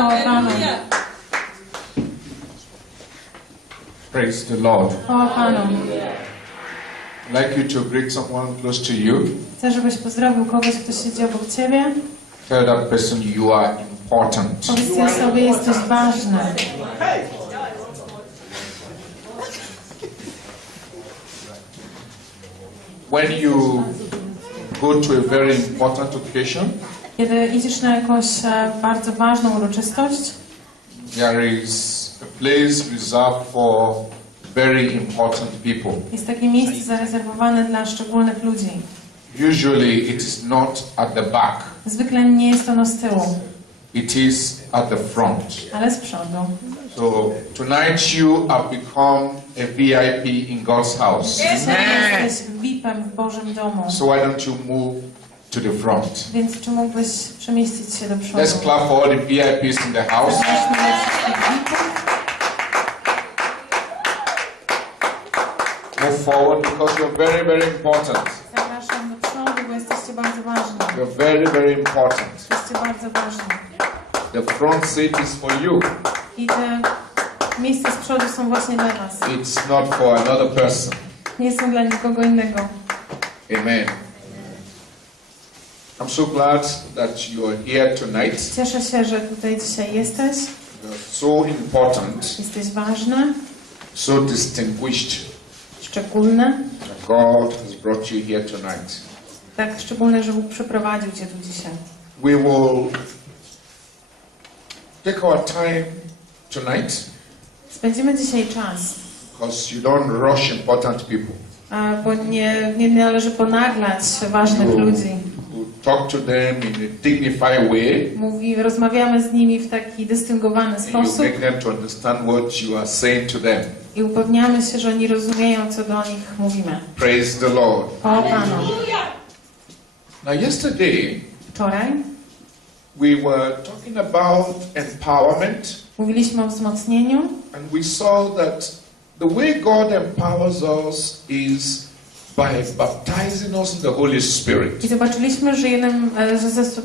Chwała Panu. Praise the Lord. Chwała Panu. I'd like you to greet someone close to you. Chcę, żebyś pozdrowił kogoś, kto siedzi obok Ciebie. Tell that person you are important. Powiedz tej osobie, jesteś ważny. When you go to a very important occasion, Kiedy idziesz na jakąś bardzo ważną uroczystość, there is a place reserved for very important people. jest takie miejsce zarezerwowane dla szczególnych ludzi. Usually it is not at the back. Zwykle nie jest ono z tyłu, It is at the front. ale z przodu. So tonight you have become a VIP in God's house. Dzisiaj jesteś VIP-em w Bożym domu, So why don't you move to the front? więc czy mógłbyś przemieścić się do przodu? Let's clap for all the VIPs in the house. Zapraszamy dla wszystkich VIP-ów. Move forward because you're very, very important. Zapraszam do przodu, bo jesteście bardzo ważni. You're very, very important. Jesteście bardzo ważni. The front seat is for you. I te miejsca z przodu są właśnie dla Was. It's not for another person. Nie są dla nikogo innego. Amen. I'm so glad that you are here tonight. Cieszę się, że tutaj dzisiaj jesteś. You're so important, Jesteś ważny, so distinguished szczególny. that God has brought you here tonight. Tak szczególny, że Bóg przyprowadził Cię tu dzisiaj. We will take our time tonight Spędzimy dzisiaj czas, because you don't rush important people. bo nie należy ponaglać ważnych ludzi. You talk to them in a dignified way. Rozmawiamy z nimi w taki dystyngowany And you sposób make them to understand what you are saying to them. i upewniamy się, że oni rozumieją, co do nich mówimy. Praise the Lord. Chwała Panu. Now yesterday Wczoraj we were talking about empowerment, mówiliśmy o wzmocnieniu and we saw that the way God empowers us is by baptizing us in the Holy Spirit. i zobaczyliśmy, że jednym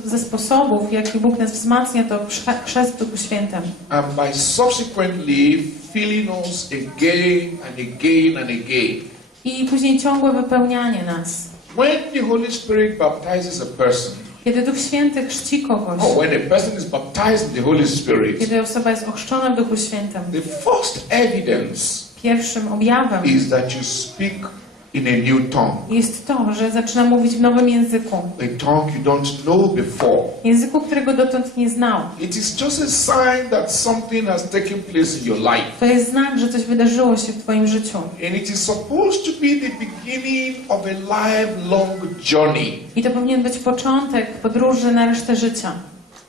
ze sposobów, w jaki Bóg nas wzmacnia, to chrzest w Duchu Świętym. And by subsequently filling us again and again and again. I później ciągłe wypełnianie nas. When the Holy Spirit baptizes a person, Kiedy Duch Święty chrzci kogoś, or when a person is baptized in the Holy Spirit, kiedy osoba jest ochrzczona w Duchu Świętym, the first evidence pierwszym objawem is that you speak in a new tongue. jest to, że zaczyna mówić w nowym języku. A tongue you don't know before. Języku, którego dotąd nie znał. It is just a sign that something has taken place in your life. To jest znak, że coś wydarzyło się w Twoim życiu. And it is supposed to be the beginning of a lifelong journey I to powinien być początek podróży na resztę życia,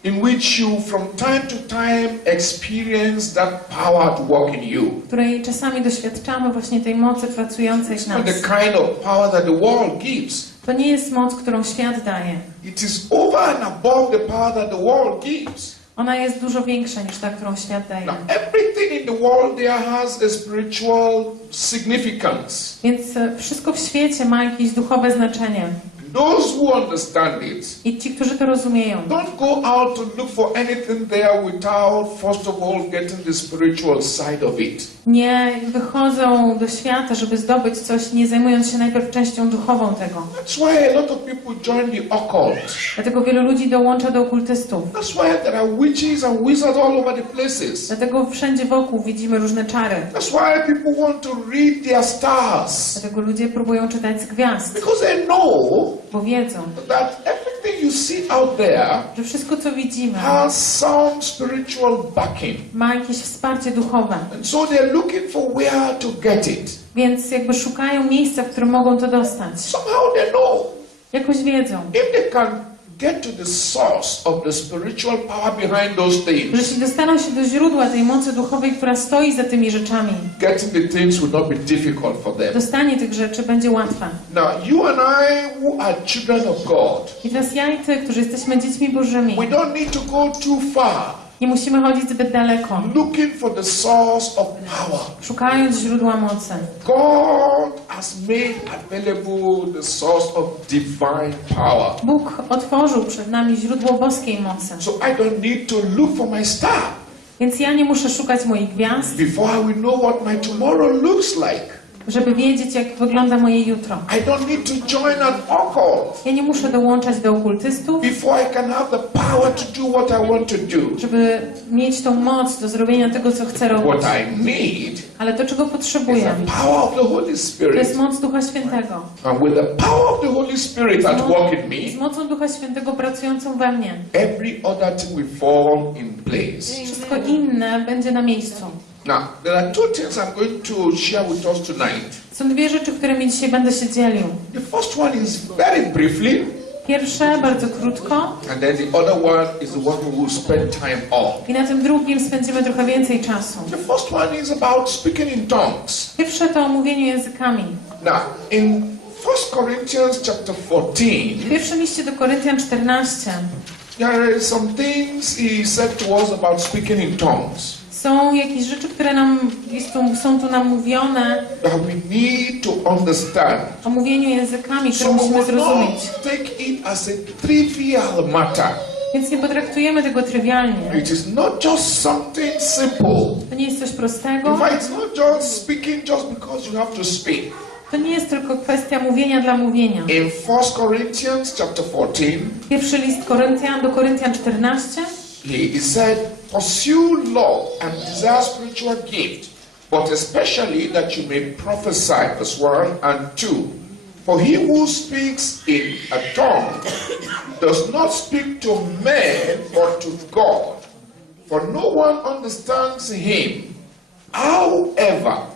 in which you from time to time experience that power to work in you. w której czasami doświadczamy właśnie tej mocy pracującej w It's not nas. the kind of power that the world gives. To nie jest moc, którą świat daje. It is over and above the power that the world gives. Ona jest dużo większa niż ta, którą świat daje. Now, everything in the world there has a spiritual significance. Więc wszystko w świecie ma jakieś duchowe znaczenie. Those who understand it I ci, którzy to rozumieją, don't go out to look for anything there without first of all getting the spiritual side of it. nie wychodzą do świata, żeby zdobyć coś, nie zajmując się najpierw częścią duchową tego. That's why a lot of people join the occult. Dlatego wielu ludzi dołącza do okultystów. That's why there are witches and wizards all over the places. Dlatego wszędzie wokół widzimy różne czary. That's why people want to read their stars. Dlatego ludzie próbują czytać z gwiazd, Because they know bo wiedzą, that everything you see out there że wszystko, co widzimy, has some spiritual backing. ma jakieś wsparcie duchowe. And so they're looking for where to get it. Więc jakby szukają miejsca, w którym mogą to dostać. Somehow they know Jakoś wiedzą, if they can get to the source of the spiritual power behind those że things, jeśli dostaną się do źródła tej mocy duchowej, która stoi za tymi rzeczami, getting the things will not be difficult for them. dostanie tych rzeczy będzie łatwe. Now, you and I, who are children of God, I teraz ja i ty, którzy jesteśmy dziećmi Bożymi, we don't need to go too far Nie musimy chodzić zbyt daleko, looking for the source of power. szukając źródła mocy. God has made available the source of divine power. Bóg otworzył przed nami źródło boskiej mocy. So I don't need to look for my star Więc ja nie muszę szukać moich gwiazd, before I will know what my tomorrow looks like. żeby wiedzieć, jak wygląda moje jutro. I don't need to join an occult Ja nie muszę dołączać do okultystów, before I can have the power to do what I want to do. żeby mieć tą moc do zrobienia tego, co chcę robić. What I need Ale to, czego is potrzebuję, the power of the Holy to jest Spirit. moc Ducha Świętego. And with the power of the Holy Spirit at work in Z me, mocą Ducha Świętego pracującą we mnie. every other thing will fall in place. Wszystko inne będzie na miejscu. Now, there are two things I'm going to share with us tonight. Są dwie rzeczy, którymi dzisiaj będę się dzielił. The first one is very briefly, Pierwsze, bardzo krótko, and then the other one is the one we will spend time on. i na tym drugim spędzimy trochę więcej czasu. The first one is about speaking in tongues. Pierwsze to omówienie językami. Now, in 1 Corinthians chapter 14, W pierwszym liście do Koryntian 14 there are some things he said to us about speaking in tongues są jakieś rzeczy, które są tu nam mówione that we need to understand. o mówieniu językami, które So we musimy will zrozumieć. not take it as a trivial matter. Więc nie potraktujemy tego trywialnie. It is not just something simple. To nie jest coś In prostego. fact, it's not just speaking just because you have to speak. To nie jest tylko kwestia mówienia dla mówienia. In 1 Corinthians chapter 14, Pierwszy list do Koryntian 14 he said, pursue law and desire spiritual gift, but especially that you may prophesy, verse 1 and 2. For he who speaks in a tongue does not speak to men, but to God. For no one understands him. However,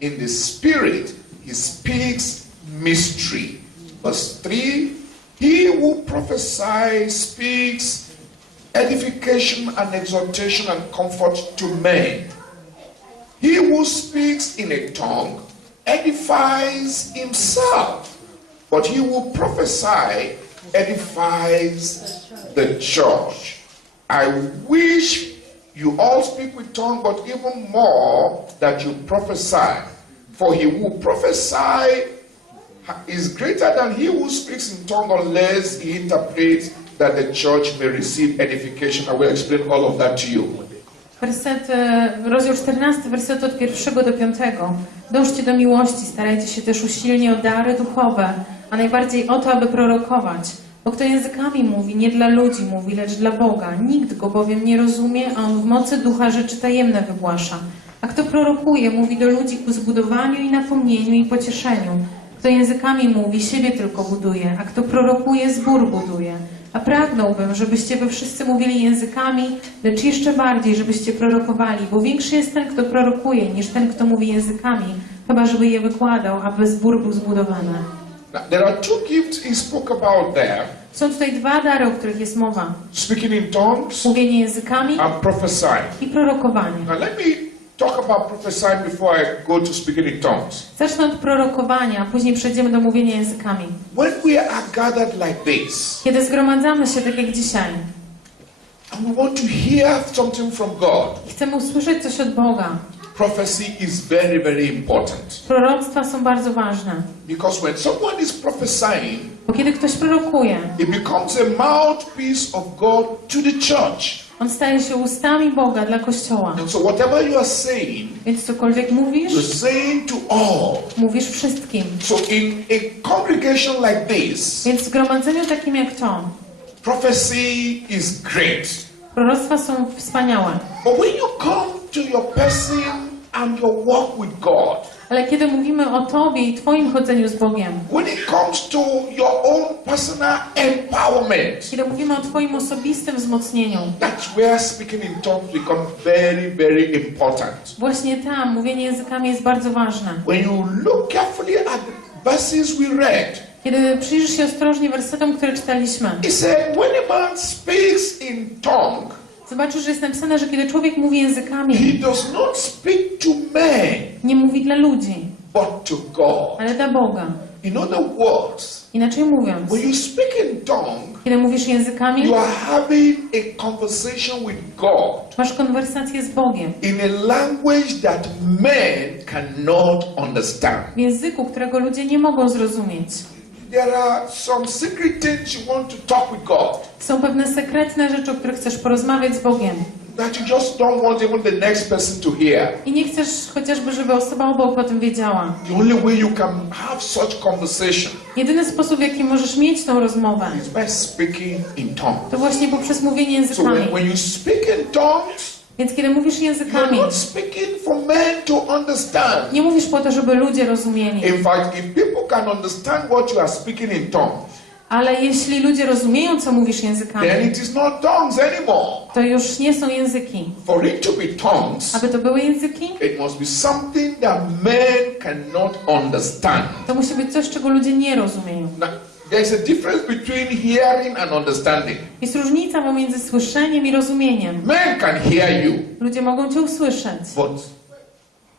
in the Spirit he speaks mystery. Verse 3, he who prophesies speaks edification and exhortation and comfort to men. He who speaks in a tongue edifies himself, but he who prophesies edifies the church. I wish you all speak with tongue, but even more that you prophesy. For he who prophesies is greater than he who speaks in tongue unless he interprets, that the church may receive edification. I will explain all of that to you. Rozdział 14, wersety od 1 do 5. Dążcie do miłości, starajcie się też usilnie o dary duchowe, a najbardziej o to, aby prorokować. Bo kto językami mówi, nie dla ludzi mówi, lecz dla Boga. Nikt go bowiem nie rozumie, a on w mocy ducha rzeczy tajemne wygłasza. A kto prorokuje, mówi do ludzi ku zbudowaniu i napomnieniu i pocieszeniu. Kto językami mówi, siebie tylko buduje, a kto prorokuje, zbór buduje. A pragnąłbym, żebyście wy wszyscy mówili językami, lecz jeszcze bardziej, żebyście prorokowali, bo większy jest ten, kto prorokuje, niż ten, kto mówi językami, chyba żeby je wykładał, aby zbór był zbudowany. Now, there are two gifts he spoke about there. Są tutaj dwa dary, o których jest mowa. Speaking in tongues Mówienie językami and prophesying. i prorokowanie. Now let me talk about prophesying before I go to speaking in tongues. Zacznę od prorokowania, a później przejdziemy do mówienia językami. When we are gathered like this, Kiedy zgromadzamy się tak jak dzisiaj and we want to hear something from God, i chcemy usłyszeć coś od Boga, prophecy is very, very important. proroctwa są bardzo ważne. Because when someone is prophesying, Bo kiedy ktoś prorokuje, it becomes a mouthpiece of God to the church. on staje się ustami Boga dla Kościoła. And so whatever you are saying, Więc cokolwiek mówisz, you're saying to all. mówisz wszystkim. So in a congregation like this, Więc w zgromadzeniu takim jak to, prophecy is great. proroctwa są wspaniałe. But when you come to your person and your walk with God, Ale kiedy mówimy o Tobie i Twoim chodzeniu z Bogiem, when it comes to your own personal empowerment, kiedy mówimy o Twoim osobistym wzmocnieniu, that's where speaking in tongues becomes very, very important. właśnie tam mówienie językami jest bardzo ważne. When you look carefully at the verses we read, Kiedy przyjrzysz się ostrożnie wersetom, które czytaliśmy, it said, when a man speaks in tongue, zobaczysz, że jest napisane, że kiedy człowiek mówi językami, he does not speak to men, nie mówi dla ludzi, but to God. ale dla Boga. In other words, Inaczej mówiąc, when you speak in tongue, kiedy mówisz językami, you are having a conversation with God masz konwersację z Bogiem in a language that men cannot understand. w języku, którego ludzie nie mogą zrozumieć. There are some secret things you want to talk with God Są pewne sekretne rzeczy, o których chcesz porozmawiać z Bogiem that you just don't want even the next person to hear. i nie chcesz chociażby, żeby osoba obok o tym wiedziała. The only way you can have such conversation Jedyny sposób, w jaki możesz mieć tą rozmowę, is by speaking in tongues. to właśnie poprzez mówienie So językami. when you speak in tongues, Więc kiedy mówisz you're językami, not speaking for men to understand. nie mówisz po to, żeby ludzie rozumieli. In fact, if people can understand what you are speaking in tongues, Ale jeśli ludzie rozumieją, co mówisz then językami, it is not tongues anymore. to już nie są języki. For it to be tongues, Aby to były języki, it must be something that men cannot understand. to musi być coś, czego ludzie nie rozumieją. Now, there's a difference between hearing and understanding. Jest różnica pomiędzy słyszeniem i rozumieniem. Men can hear you, Ludzie mogą cię usłyszeć, but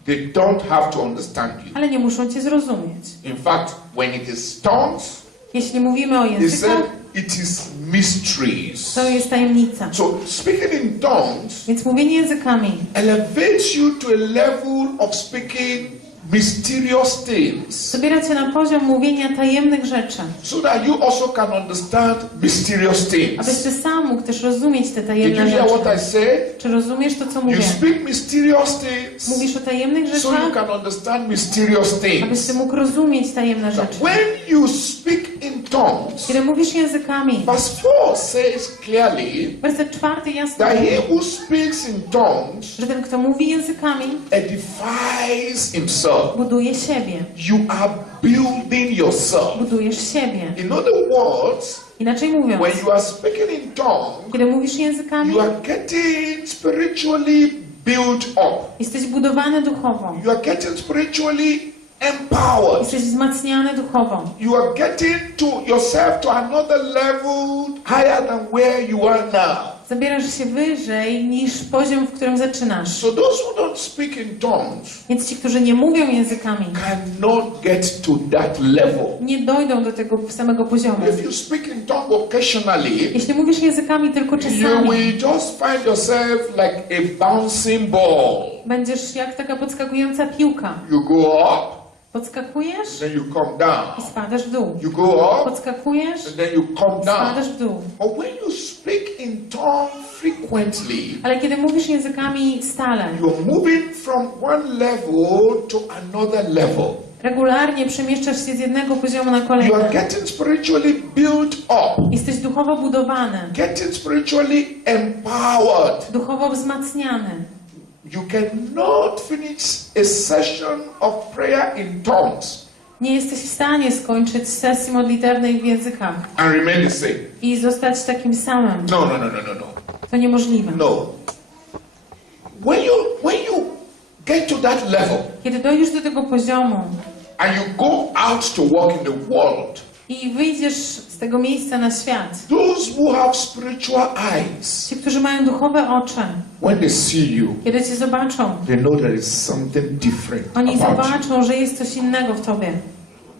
they don't have to understand you. ale nie muszą cię zrozumieć. In fact, when it is tongues, Jeśli mówimy o they said językach, it is mysteries. to jest tajemnica. So speaking in tongues Więc mówienie językami elevates you to a level of speaking mysterious things, zabiera cię na poziom mówienia tajemnych rzeczy, so that you also can understand mysterious things. abyś ty sam mógł też rozumieć te Did you tajemne hear what I rzeczy. said? Czy rozumiesz to, co You mówię? speak mysterious things, Mówisz o tajemnych so you rzeczach, can understand mysterious abyś things. ty mógł rozumieć tajemne rzeczy. When you speak in tongues, Kiedy mówisz językami, verse 4 says clearly werset 4 jasno that mówi, he who speaks in tongues że ten, kto mówi językami, edifies himself. buduje siebie. You are building yourself. Budujesz siebie. In other words, Inaczej mówiąc, when you are speaking in tongues, kiedy mówisz językami, you are getting spiritually built up. jesteś budowany duchowo. You are getting spiritually empowered. Jesteś wzmacniany duchowo. You are getting to yourself to another level higher than where you are now. Zabierasz się wyżej niż poziom, w którym zaczynasz. So those who don't speak in tongues Więc ci, którzy nie mówią językami, cannot get to that level. nie dojdą do tego samego poziomu. If you speak in tongues occasionally, Jeśli mówisz językami tylko you czasami, will just find yourself like a bouncing ball. będziesz jak taka podskakująca piłka. You go up, Podskakujesz then you come down. i spadasz w dół. You go up, Podskakujesz, and then you come down. spadasz w dół. But when you speak in tongues frequently, Ale kiedy mówisz językami stale, you're moving from one level to another level. regularnie przemieszczasz się z jednego poziomu na You are kolejny. getting spiritually built up, Jesteś duchowo budowany, getting spiritually empowered. duchowo wzmacniany. You cannot finish a session of prayer in tongues Nie jesteś w stanie skończyć sesji modlitewnej w językach and remain the same. i zostać takim samym. No, no, no, no, no, no. To niemożliwe. No. When you get to that level Kiedy dojdziesz do tego poziomu and you go out to walk in the world, i wyjdziesz z tego miejsca na świat, those who have spiritual eyes, ci, którzy mają duchowe oczy, when they see you, kiedy cię zobaczą, they know there is something different oni about you. zobaczą, że jest coś innego w tobie.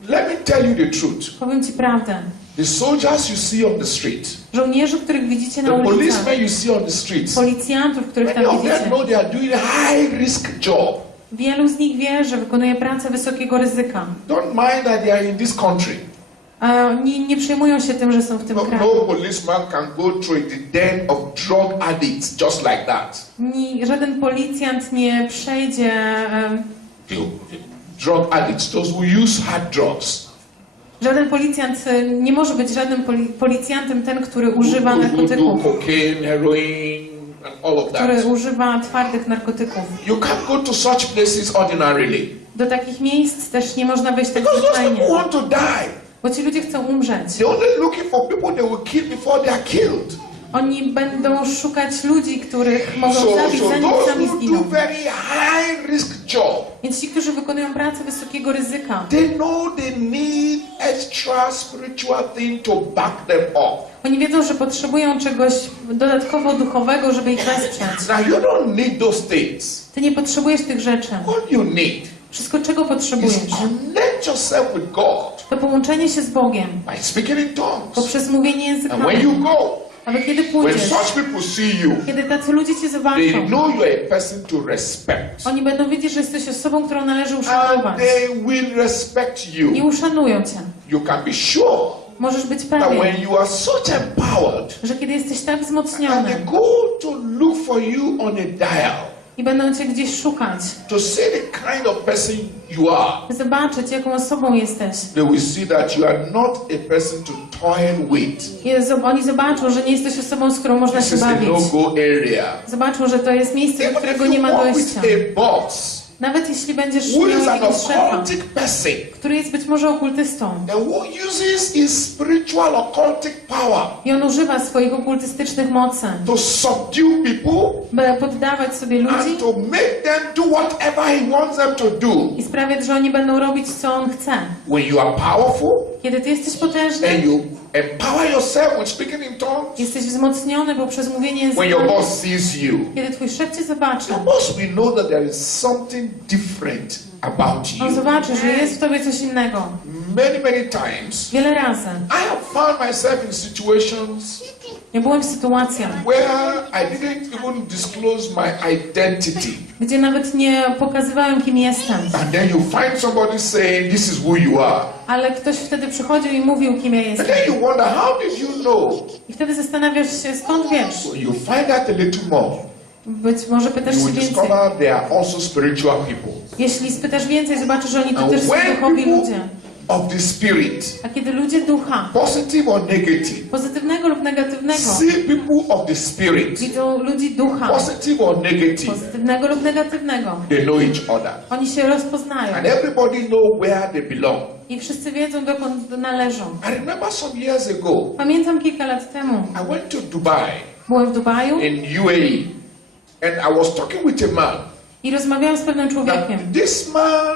Let me tell you the truth. Powiem ci prawdę. The soldiers you see on the street, Żołnierzy, których widzicie na the ulicach, policemen you see on the streets, policjantów, których many tam of them widzicie, know they are doing a high risk job. wielu z nich wie, że wykonuje pracę wysokiego ryzyka. Don't mind that they are in this country. A oni nie przejmują się tym, że są w tym No, kraju. no policeman can go through the den of drug addicts just like that. Żaden policjant nie przejdzie, The drug addicts, those who use hard drugs. żaden policjant nie może być żadnym policjantem ten, który używa Who do narkotyków, cocaine, heroin, and all of który that. używa twardych narkotyków. You can't go to such places ordinarily. Do takich miejsc też nie można wejść tak Because those zwyczajnie, people want to die. bo ci ludzie chcą umrzeć. They're only looking for people they will kill before they are killed. Oni będą szukać ludzi, których mogą So zabić, zanim those sami who do zginą. very high risk job, Więc ci, którzy wykonują pracę wysokiego ryzyka, they know they need extra spiritual thing to back them up. oni wiedzą, że potrzebują czegoś dodatkowo duchowego, żeby ich wesprzeć. Now you don't need those things. Ty nie potrzebujesz tych rzeczy. All you need Wszystko, czego is potrzebujesz, connect yourself with God to połączenie się z Bogiem by speaking in tongues. poprzez mówienie And when językami. you go, Ale kiedy when pójdziesz, such people see you, kiedy tacy ludzie cię they zobaczą, know you're a person to respect. oni będą wiedzieć, że jesteś osobą, którą należy And uszanować. they will respect I you. uszanują cię. You can be sure Możesz być that when pewien, you are such empowered, że kiedy jesteś tak and they wzmocniony go to look for you on a dial, i będą cię gdzieś szukać, to see the kind of person you are, zobaczyć, jaką osobą jesteś. they will see that you are not a person to toy with. Oni zobaczą, że nie jesteś osobą, z którą można This się is a bawić. no-go area. Zobaczą, że to jest miejsce, do Even if którego nie you ma walk with dojścia. a boss Nawet jeśli będziesz who miał is an jakiegoś szefa, occultic person, który jest być może okultystą and who uses his spiritual occultic power i on używa swoich okultystycznych mocy, to subdue people by poddawać sobie ludzi and to make them do whatever he wants them to do. i sprawiać, że oni będą robić, co on chce. When you are powerful Kiedy ty jesteś potężny, and you empower yourself with speaking in tongues, jesteś wzmocniony poprzez mówienie when your językami, boss sees you, kiedy twój szef cię zobaczy, your boss will know that there is something different about on you. zobaczy, że jest w tobie coś innego. Many times, Wiele razy I have found myself in situations ja byłem w sytuacjach, where I didn't even disclose my identity. gdzie nawet nie pokazywałem, kim jestem, And then you find somebody saying, this is who you are. ale ktoś wtedy przychodził i mówił, kim ja And jestem. then you wonder, how did you know? I wtedy zastanawiasz się, skąd wiesz? When you find out a little more, Być może pytasz you się will więcej. discover they are also spiritual people. Jeśli spytasz więcej, zobaczysz, że oni to And też są when duchowi people ludzie. of the spirit, A kiedy ludzie ducha, positive or negative, pozytywnego lub negatywnego, see people of the spirit, widzą ludzi ducha, positive or negative, pozytywnego lub negatywnego, they know each other. oni się rozpoznają And everybody know where they belong. i wszyscy wiedzą, dokąd należą. I remember some years ago, Pamiętam kilka lat temu, I went to Dubai byłem w Dubaju in UAE, and I was talking with a man. i rozmawiałam z pewnym człowiekiem. Now, this man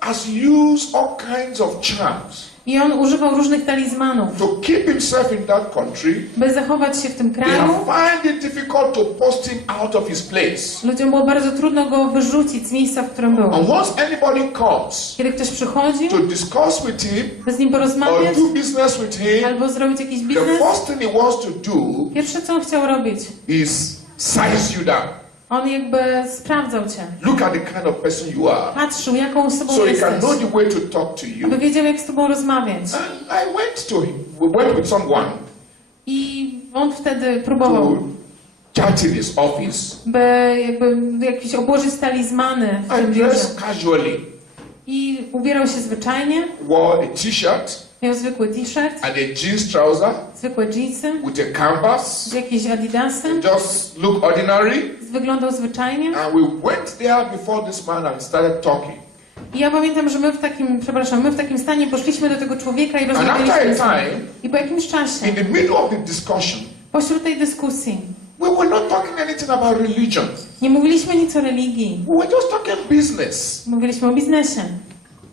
has used all kinds of charms I on używał różnych talizmanów, to keep himself in that country. by zachować się w tym They kraju. have find it difficult to post him out of his place. Ludziom było bardzo trudno go wyrzucić z miejsca, w którym był. And once anybody comes Kiedy ktoś przychodzi, to discuss with him by z nim or porozmawiać, do business with him, albo zrobić jakiś the biznes, first thing he wants to do pierwsze co on chciał robić, is size you down. on jakby sprawdzał cię. Look at the kind of person you are, Patrzył, jaką osobą so he jesteś, can know the way to talk to you. aby wiedział, jak z tobą rozmawiać. And I went to him. We went with someone I on wtedy próbował, to chat in his office. by jakby jakieś obłożyć talizmany w I tym biurze. dressed casually, I ubierał się zwyczajnie, wore a t-shirt miał zwykły t-shirt, and a jeans trouser zwykłe jeansy, with a canvas. jakieś adidasy, Just look ordinary. wyglądał zwyczajnie. And we went there before this man and started talking. I ja pamiętam, że my w takim stanie poszliśmy do tego człowieka i And after rozmawialiśmy a z nim. time, I po jakimś czasie, in the middle of the discussion, pośród tej dyskusji, we were not talking anything about religion. nie mówiliśmy nic o religii, We were just talking business. mówiliśmy o biznesie.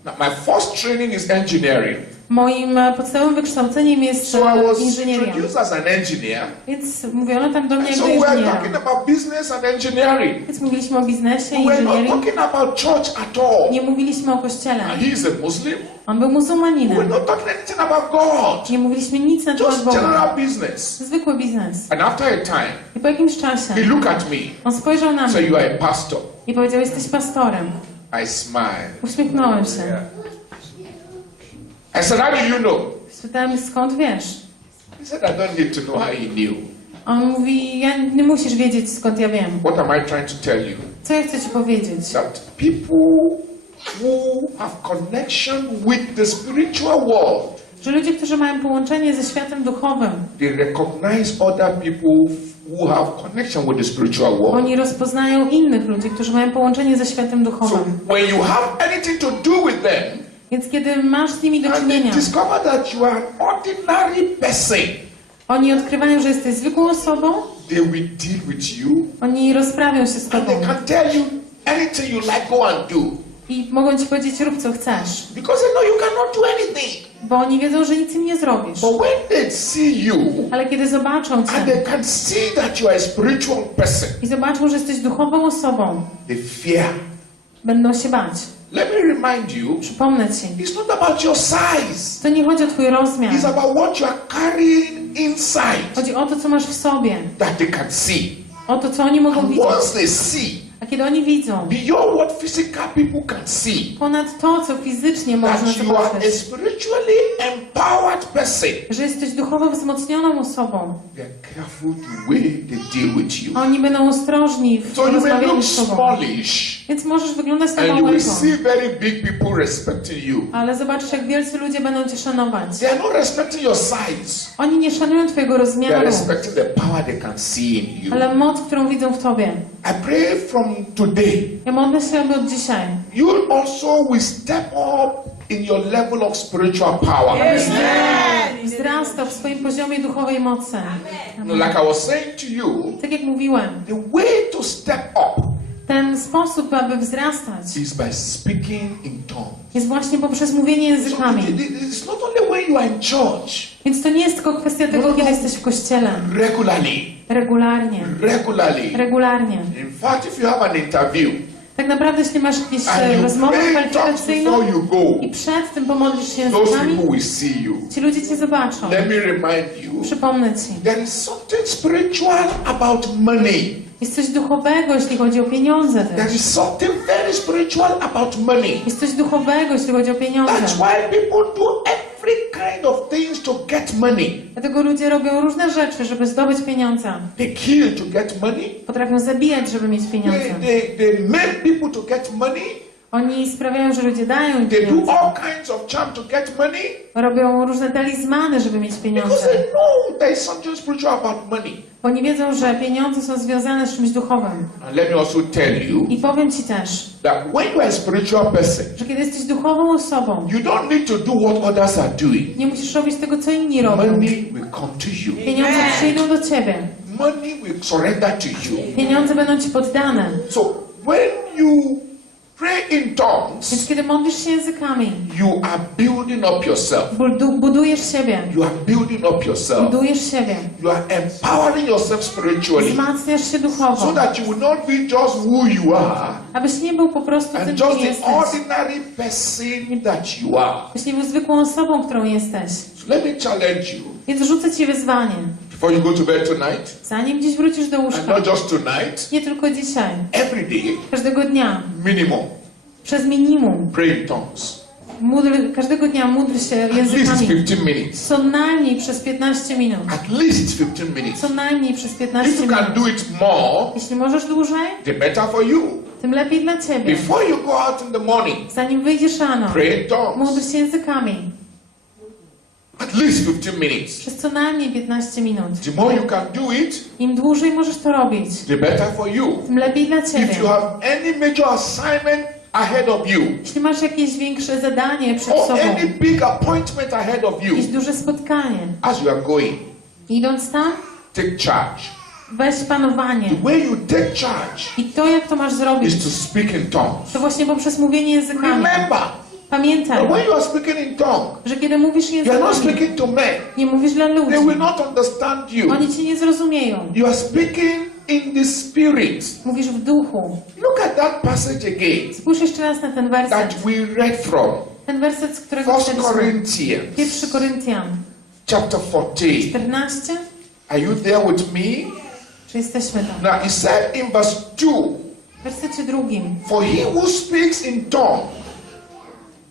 Now, my first training is engineering. Moim podstawowym wykształceniem jest So I was inżynieria. introduced as an engineer. Więc mówiono tam do mnie And jak so do we were inżyniera. talking about business and engineering. Więc mówiliśmy o biznesie, We were not inżynierii. talking about church at all. Nie mówiliśmy o kościele. And he is a Muslim. On był We were muzułmaninem. not talking anything about God. Nie mówiliśmy nic na temat Just Boga. general business. Zwykły biznes. And after a time, I po jakimś czasie he looked at me. on spojrzał na So mnie you are a pastor. i powiedział, jesteś pastorem. I smiled. Uśmiechnąłem się. I said, how do you know? Spytałem, skąd wiesz? He said, I don't need to know how he knew. On mówi, nie musisz wiedzieć, skąd ja wiem. What am I trying to tell you? Co ja chcę ci powiedzieć? That people who have connection with the spiritual world, Że ludzie, którzy mają połączenie ze światem duchowym, they recognize other people who have connection with the spiritual world. oni rozpoznają innych ludzi, którzy mają połączenie ze światem So duchowym. when you have anything to do with them, Więc kiedy masz z nimi do and they czynienia, discover that you are an ordinary person, oni odkrywają, że jesteś zwykłą osobą, they will deal with you oni rozprawią się z and tobą they can tell you anything you like, go and do. i mogą ci powiedzieć, rób co chcesz, Because they know you cannot do anything. bo oni wiedzą, że nic im nie zrobisz. But when they see you Ale kiedy zobaczą and cię they can see that you are a spiritual person, i zobaczą, że jesteś duchową osobą, they fear. będą się bać. let me remind you, Przypomnę Ci, it's not about your size. to nie chodzi o Twój rozmiar. It's about what you are carrying inside Chodzi o to, co masz w sobie. that they can see. O to, co oni mogą And widzieć. once they see, A kiedy oni widzą, beyond what physical people can see, ponad to, co fizycznie można that you are a zobaczyć, spiritually empowered person, że jesteś duchowo wzmocnioną osobą, they're careful the way they deal with you. oni będą ostrożni w So you may rozmawianiu look z Tobą. smallish, Więc możesz wyglądać na and you will małego, see very big people respecting you. ale zobaczysz, jak wielcy ludzie będą Cię szanować. They are not respecting your size. Oni nie szanują Twojego They are rozmiaru, respecting the power they can see in you. ale moc, którą widzą w Tobie. I pray from today, Ja modlę się, aby od dzisiaj you also will step up in your level of spiritual power. wzrastał w swoim poziomie duchowej mocy. Like I was saying to you, Tak jak mówiłem, the way to step up ten sposób, aby wzrastać, is by speaking in tongues. jest właśnie poprzez mówienie So językami. it's not only when you are in church, Więc to nie jest tylko kwestia tego, kiedy jesteś w kościele. regularly. Regularnie. In fact, if you have an interview Tak naprawdę, jeśli masz jakieś and you rozmowę pray in tongues kwalifikacyjną before you go, i przed tym pomodlisz się those językami, people will see you. ci ludzie Cię zobaczą. Let me remind you, Przypomnę Ci. there is something spiritual about money. Jest coś duchowego, jeśli chodzi o pieniądze There też. is something very spiritual about money. Jest coś duchowego, jeśli chodzi o pieniądze. That's why people do every kind of things to get money. Dlatego ludzie robią różne rzeczy, żeby zdobyć pieniądze. They kill to get money. Potrafią zabijać, żeby mieć pieniądze. They make people to get money. Oni sprawiają, że ludzie dają im They do pieniądze. all kinds of charm to get money Robią różne talizmany, żeby mieć because pieniądze. they know there is something spiritual about money. Bo oni wiedzą, że pieniądze są związane z czymś duchowym. And let me also tell you I powiem Ci też, that when you are a spiritual person, że kiedy jesteś duchową osobą, you don't need to do what others are doing. nie musisz robić tego, co inni robią. Money will come to you. Pieniądze przyjdą do Ciebie. Money will surrender to you. Pieniądze będą Ci poddane. So when you pray in Więc tongues, kiedy modlisz się językami, you are building up yourself. budujesz siebie. You are building up yourself. Budujesz siebie. You are empowering yourself spiritually Wzmacniasz się so duchowo. that you will not be just who you are Abyś nie był po prostu tym, and kim just the jesteś. ordinary person that you are. Abyś nie był zwykłą osobą, którą jesteś. So let me challenge you. Więc rzucę Ci wyzwanie. Before you go to bed tonight, Zanim dziś wrócisz do and łóżka, not just tonight, nie tylko dzisiaj, every day, każdego dnia, minimum, przez minimum, pray in tongues. każdego dnia módl się At least językami. 15 minutes. Co najmniej przez 15 minut. At least 15 minutes. Co najmniej przez If 15 you can minut. do it more, Jeśli możesz dłużej, the better for you. tym lepiej dla Ciebie. Before you go out in the morning, Zanim wyjdziesz rano, pray in módl tongues. się językami. At least 15 minutes. Przez co najmniej 15 minut. The more you can do it, Im dłużej możesz to robić, the better for you. tym lepiej dla If you Ciebie. have any major assignment ahead of you, Jeśli masz jakieś większe zadanie przed or sobą, any big appointment ahead of you, jakieś duże spotkanie, as you are going, idąc tam, take charge. weź panowanie. The way you take charge I to, jak to masz zrobić, is to speak in tongues. to właśnie poprzez mówienie językami. Remember, Pamiętaj, that when you are speaking in tongues, że kiedy mówisz you are not językami, speaking to men. nie mówisz dla They will ludzi. not understand you. Oni Cię nie zrozumieją. You are speaking in the spirit. Mówisz w duchu. Look at that passage again Spójrz jeszcze raz na ten werset. that we read from Ten werset, z którego 1 czytaliśmy. Corinthians 1 Koryntian chapter 14. 14. Are you there with me? Czy jesteśmy tam? Now he said in verse 2, W wersecie drugim. for he who speaks in tongues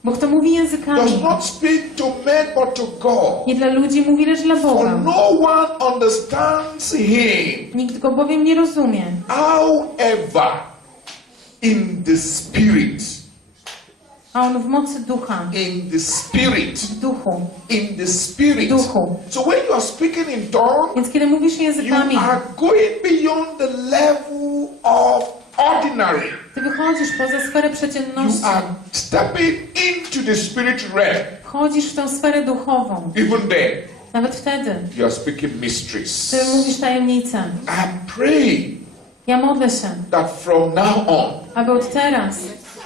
Bo kto mówi does językami, not speak to men but to God. nie dla ludzi mówi, lecz dla For Boga. no one understands him. Nikt go bowiem nie rozumie. However, in the spirit, A on w mocy ducha, in the spirit, w duchu, in the spirit. duchu. So when you are speaking in tongues, Więc kiedy mówisz you językami, are going beyond the level of ordinary. ty wychodzisz poza sferę You przeciętności. are stepping into the spirit realm. Wchodzisz w tą sferę duchową. Even then, Nawet wtedy. you are speaking mysteries. Ty mówisz tajemnicę. I pray Ja modlę się, that from now on, aby od teraz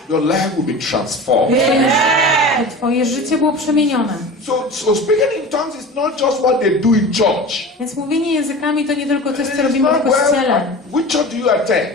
your life will be transformed. Twoje życie było przemienione. So speaking in tongues is not just what they do in church. Więc mówienie językami to nie tylko coś, co It's robimy w not kościele. which church do you attend?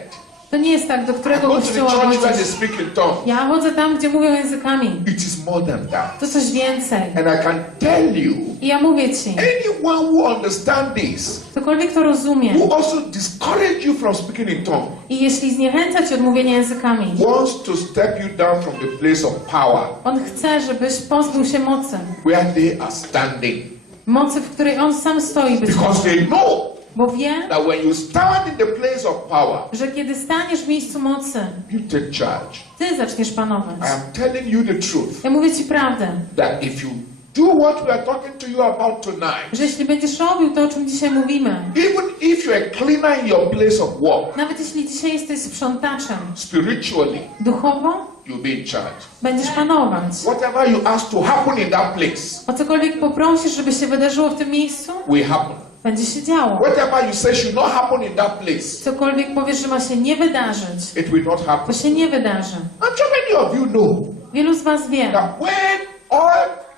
To nie jest tak, do I którego go to the kościoła church where they chodzisz. speak in tongues. Ja chodzę tam, gdzie mówią językami. It is more than that. To coś więcej. And I can tell you, I ja mówię ci, anyone who understands this, ktokolwiek to rozumie who also discourage you from speaking in tongues, i jeśli zniechęca cię od mówienia językami, wants to step you down from the place of power on chce, żebyś pozbył się mocy. where they are standing. Mocy, w której on sam stoi być Because może. they know Bo wie, that when you stand in the place of power, że kiedy staniesz w miejscu mocy, you take charge. ty zaczniesz panować. I am telling you the truth, Ja mówię ci prawdę, that if you do what we are talking to you about tonight, że jeśli będziesz robił to, o czym dzisiaj mówimy, even if you're a cleaner in your place of work, nawet jeśli dzisiaj jesteś sprzątaczem, spiritually, duchowo you'll be in charge. będziesz panować. Whatever you ask to happen in that place O cokolwiek poprosisz, żeby się wydarzyło w tym miejscu, will happen. będzie się działo. Whatever you say should not happen in that place, Cokolwiek powiesz, że ma się nie wydarzyć, it will not to happen. się nie wydarzy. And so many of you know Wielu z was wie, that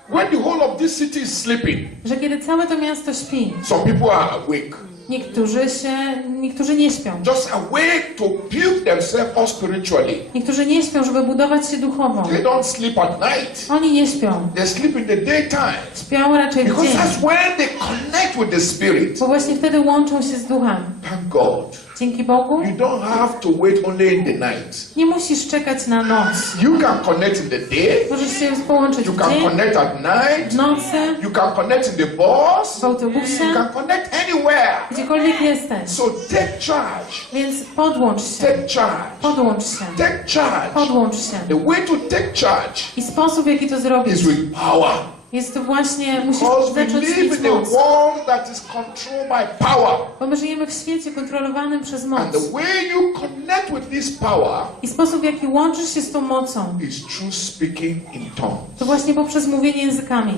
when the whole of this city is sleeping, że kiedy całe to miasto śpi, some people are awake. niektórzy nie śpią. Just awake to build themselves up spiritually. Niektórzy nie śpią, żeby budować się duchowo. They don't sleep at night. Oni nie śpią. They sleep in the daytime. Śpią raczej w Because dzień, that's when they connect with the Spirit. bo właśnie wtedy łączą się z duchem. Thank God. Dzięki Bogu You don't have to wait only in the night. nie musisz czekać na noc. You can connect in the day. Możesz się połączyć You w can dzień, connect at w night. nocy, You can connect in the bus. w autobusie, You can connect anywhere. gdziekolwiek jesteś. So take charge. Więc podłącz się, Take charge. podłącz się, Take charge. podłącz się. The way to take charge I sposób, w jaki to zrobić, is with power. jest to właśnie, musisz Because we zacząć live mieć in a moc. world that is controlled by power. Bo my żyjemy w świecie kontrolowanym przez And moc. the way you connect with this power I sposób, w jaki łączysz się z tą mocą, is through speaking in tongues. to właśnie poprzez mówienie językami.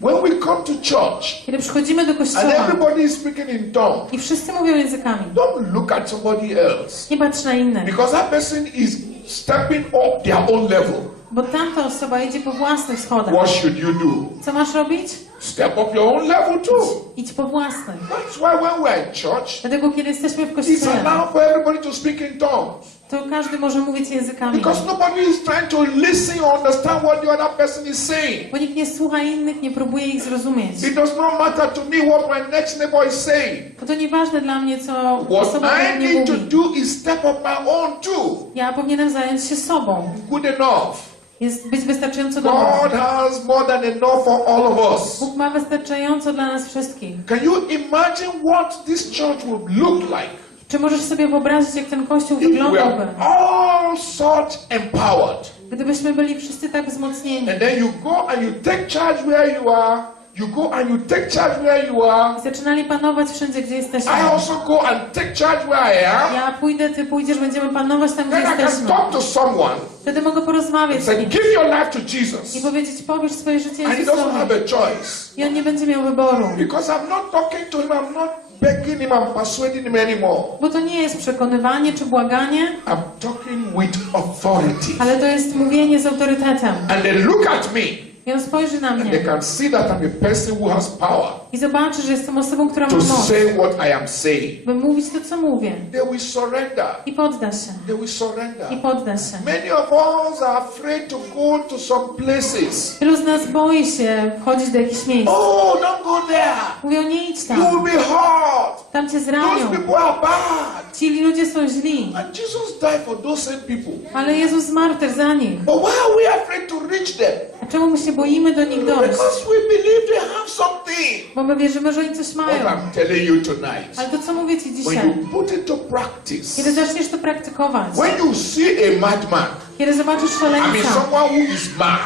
When we come to church Kiedy przychodzimy do and kościoła everybody is speaking in tongues, i wszyscy mówią językami, don't look at somebody else. nie patrz na innych, Because that person is stepping up their own level. bo tamta osoba idzie po własnych schodach. What should you do? Co masz robić? Step up your own level too. Idź po własnych. That's why when we're in church, Dlatego kiedy jesteśmy w it's kościele, allowed for everybody to speak in tongues. to każdy może mówić językami. Because nobody is trying to listen or understand what the other person is saying. Bo nikt nie słucha innych, nie próbuje ich zrozumieć. It does not matter to me what my next neighbor is saying. Bo to nieważne dla mnie, co What osoba do I mnie need to mówi. do is step up my own too. Ja powinienem zająć się sobą. Good enough. Jest być wystarczająco dobrym. God has more than enough for all of us. Bóg ma wystarczająco dla nas wszystkich. Can you imagine what this church would look like Czy możesz sobie wyobrazić, jak ten kościół if we wyglądałby, are all such empowered? gdybyśmy byli wszyscy tak wzmocnieni? And then you go and you take charge where you are. You go and you take charge where you are. I zaczynali panować wszędzie, gdzie jesteśmy. I also go and take charge where I am. Ja pójdę, ty pójdziesz, będziemy panować tam, gdzie Then I can jesteśmy. talk to someone Wtedy mogę porozmawiać and z say, nim give your life to Jesus. i powiedzieć, pobierz swoje życie And he doesn't Jezusowi. have a choice. I on nie będzie miał wyboru. Because I'm not talking to him, I'm not begging him, I'm persuading him anymore. Bo to nie jest przekonywanie czy błaganie, I'm talking with authority. ale to jest mówienie z autorytetem. And they look at me I on spojrzy na and they mnie can see that I'm a person who has power i zobaczy, że jestem osobą, która ma to moc, say what I am saying. by mówić to, co mówię. They will surrender. I podda się. They will surrender. I podda się. Many of us are afraid to go to some places. Wielu z nas boi się wchodzić do jakichś miejsc. Oh, don't go there. Mówią, nie idź You tam. will be hurt. Tam cię Those zranią. people are bad. Ci ludzie są źli. And Jesus died for those same people. Ale Jezus zmarł też za nich. But why are we afraid to reach them? A czemu my się boimy do nich dojść? Because we believe they have something. Bo my wierzymy, że oni coś What mają. I'm telling you tonight, Ale to, co mówię ci when dzisiaj, you put it to practice, kiedy zaczniesz to praktykować, when you see a madman, kiedy zobaczysz I mean szaleńca, someone who is mad,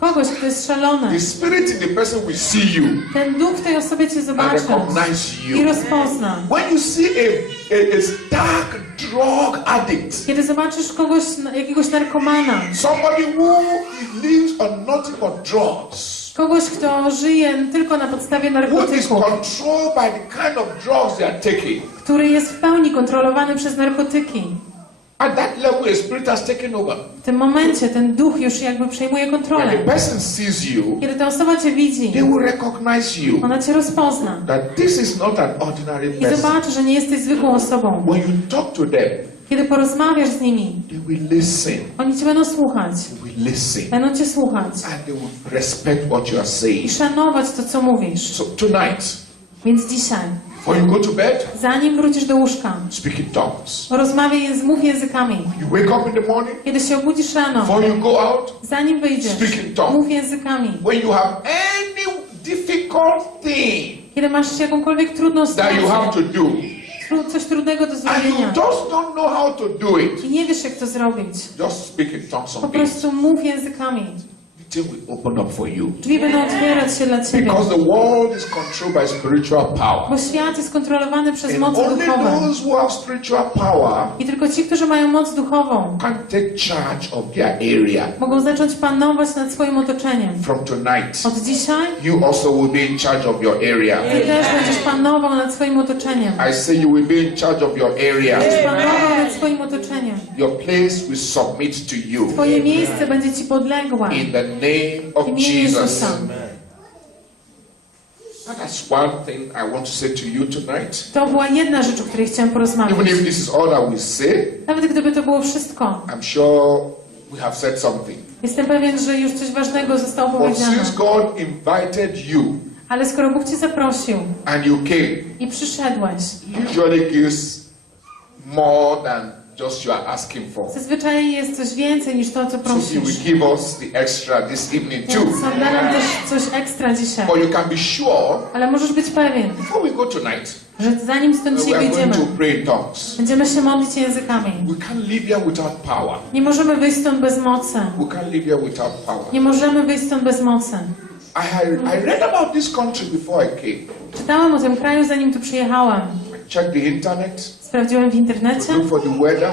kogoś, kto jest szalony, the spirit in the person will see you ten duch w tej osobie cię and zobaczy recognize i you. rozpozna. When you see a stark drug addict, Kiedy zobaczysz kogoś, jakiegoś narkomana, somebody who lives on nothing but drugs, kogoś, kto żyje tylko na podstawie who is narkotyków, controlled by the kind of drugs they are taking, który jest w pełni kontrolowany przez narkotyki. at that level a spirit has taken over. W tym momencie ten duch już jakby przejmuje When kontrolę. the person sees you, Kiedy ta osoba cię widzi, they will recognize you ona cię rozpozna that this is not an ordinary i person. zobaczy, że nie jesteś zwykłą osobą. When you talk to them, Kiedy porozmawiasz z nimi, they will listen. oni cię będą słuchać. They will listen. Będą cię słuchać And they will respect what you are i saying. szanować to, co mówisz. So tonight, Więc dzisiaj, before you go to bed, zanim wrócisz do łóżka, speak in tongues. mów językami. You wake up in the morning, Kiedy się obudzisz rano, before you go out, zanim wyjdziesz, speak in tongues. mów językami. When you have any difficult thing Kiedy masz jakąkolwiek trudną that you have sytuację, to do, coś trudnego do and you zrobienia just don't know how to do it, i nie wiesz, jak to zrobić, just speak in tongues po on it. prostu mów językami. The thing will open up for you. Drzwi będą otwierać się dla ciebie, Because the world is controlled by spiritual power. bo świat jest kontrolowany przez And moce only duchowe. those who have spiritual power I tylko ci, którzy mają moc duchową, can take charge of their area. mogą zacząć panować nad swoim otoczeniem. From tonight, Od dzisiaj you also will be in charge of your area. ty też będziesz panował nad swoim otoczeniem. I say you will be in charge of your area. Będziesz panował nad swoim otoczeniem. Your place will submit to you. Twoje miejsce będzie ci podległe. In the name of W imieniu Jesus. Jezusa. And that's one thing I want to say to you tonight. To była jedna rzecz, o której chciałem porozmawiać. Even if this is all that we say, Nawet gdyby to było wszystko, I'm sure we have said something. jestem pewien, że już coś ważnego zostało But powiedziane. since God invited you Ale skoro Bóg cię zaprosił and you came, i przyszedłeś, He usually gives more than just you are asking for. zazwyczaj jest coś więcej niż to, co So He prosisz. will give us the extra this evening too. Więc on da nam też coś ekstra dzisiaj. But you can be sure, Ale możesz być pewien, before we go tonight, że zanim stąd we dzisiaj are going wyjdziemy, to pray in tongues. będziemy się modlić językami. We can't live here without power. Nie możemy wyjść stąd bez mocy. We can't live here without power. Nie możemy wyjść stąd bez mocy. I read about this country before I came. Czytałam o tym kraju, zanim tu przyjechałam. I checked the internet, Sprawdziłem w internecie, look for the weather,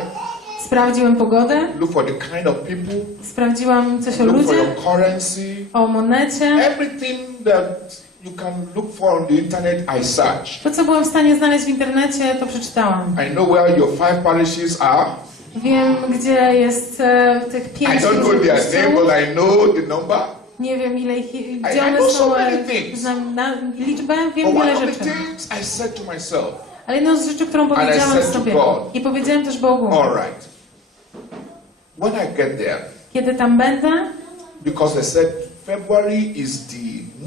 sprawdziłem pogodę, look for the kind of people, sprawdziłam coś o look for ludziach, your currency, o monecie. everything that you can look for on the internet, I searched. To, co byłam w stanie znaleźć w internecie, to przeczytałam. I know where your 5 parishes are. Wiem, gdzie jest tych 5 I don't know their name, kościołów. but I know the number. Nie wiem, ile ich, I gdzie one know są, so many things. znam liczbę, But wiem one wiele of the rzeczy. things I said to myself, Ale jedną z rzeczy, którą I powiedziałam said to sobie God, i powiedziałem też Bogu, all right, when I get there, kiedy tam będę, because they said February is the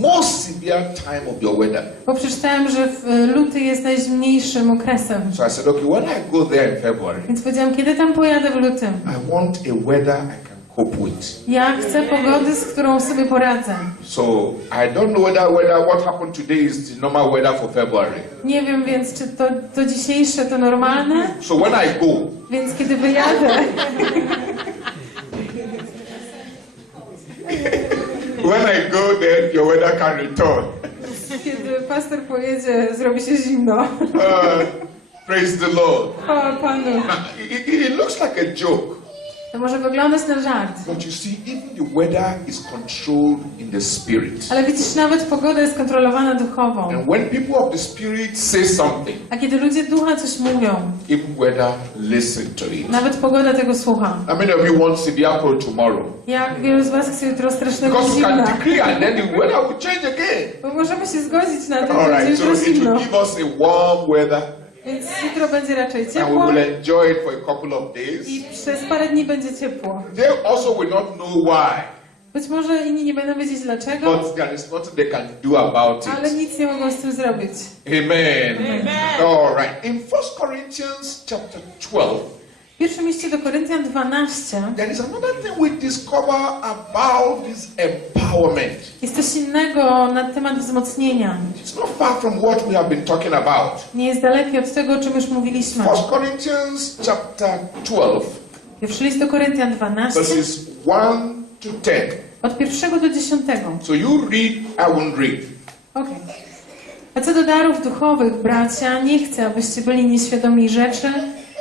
most severe time of your weather. bo przeczytałem, że luty jest najzimniejszym okresem. So I said, okay, when I go there in February, Więc powiedziałam, kiedy tam pojadę w lutym, I want a weather I can cope with. ja chcę pogody, z którą sobie poradzę. So I don't know what happened today is the normal weather for February. Nie wiem więc, czy to dzisiejsze to normalne, So when I go, więc kiedy wyjadę, when I go there, your weather can return. kiedy pastor pojedzie, zrobi się zimno. Praise the Lord. Chwała Panu. It looks like a joke. To może wyglądać na żart, But you see, even the weather is controlled in the spirit. ale widzisz, nawet pogoda jest kontrolowana duchowo. And when people of the spirit say something, A kiedy ludzie ducha coś mówią, even weather listen to it. nawet pogoda tego słucha. How many of you want severe cold tomorrow? Jak wielu z was chce jutro strasznego Because you can zimna? decree and then the weather will change again. Bo możemy się zgodzić na to, All że będzie right, so jutro it zimno. will give us a warm weather Więc jutro będzie raczej and we ciepło will enjoy it for a couple of days. i przez parę dni będzie ciepło. They also will not know why, Być może inni nie będą wiedzieć dlaczego, but there is nothing they can do about ale it. nic nie mogą z tym zrobić. Amen. All right. In 1 Corinthians chapter 12, W pierwszym liście do Koryntian 12 there is another thing we discover about this empowerment. jest coś innego na temat wzmocnienia. It's not far from what we have been talking about. Nie jest dalekie od tego, o czym już mówiliśmy. 1 Corinthians chapter 12, Pierwszy list do Koryntian 12 verses 1 to 10. od 1 do 10. So you read, I won't read. Okej. A co do darów duchowych, bracia, nie chcę, abyście byli nieświadomi rzeczy.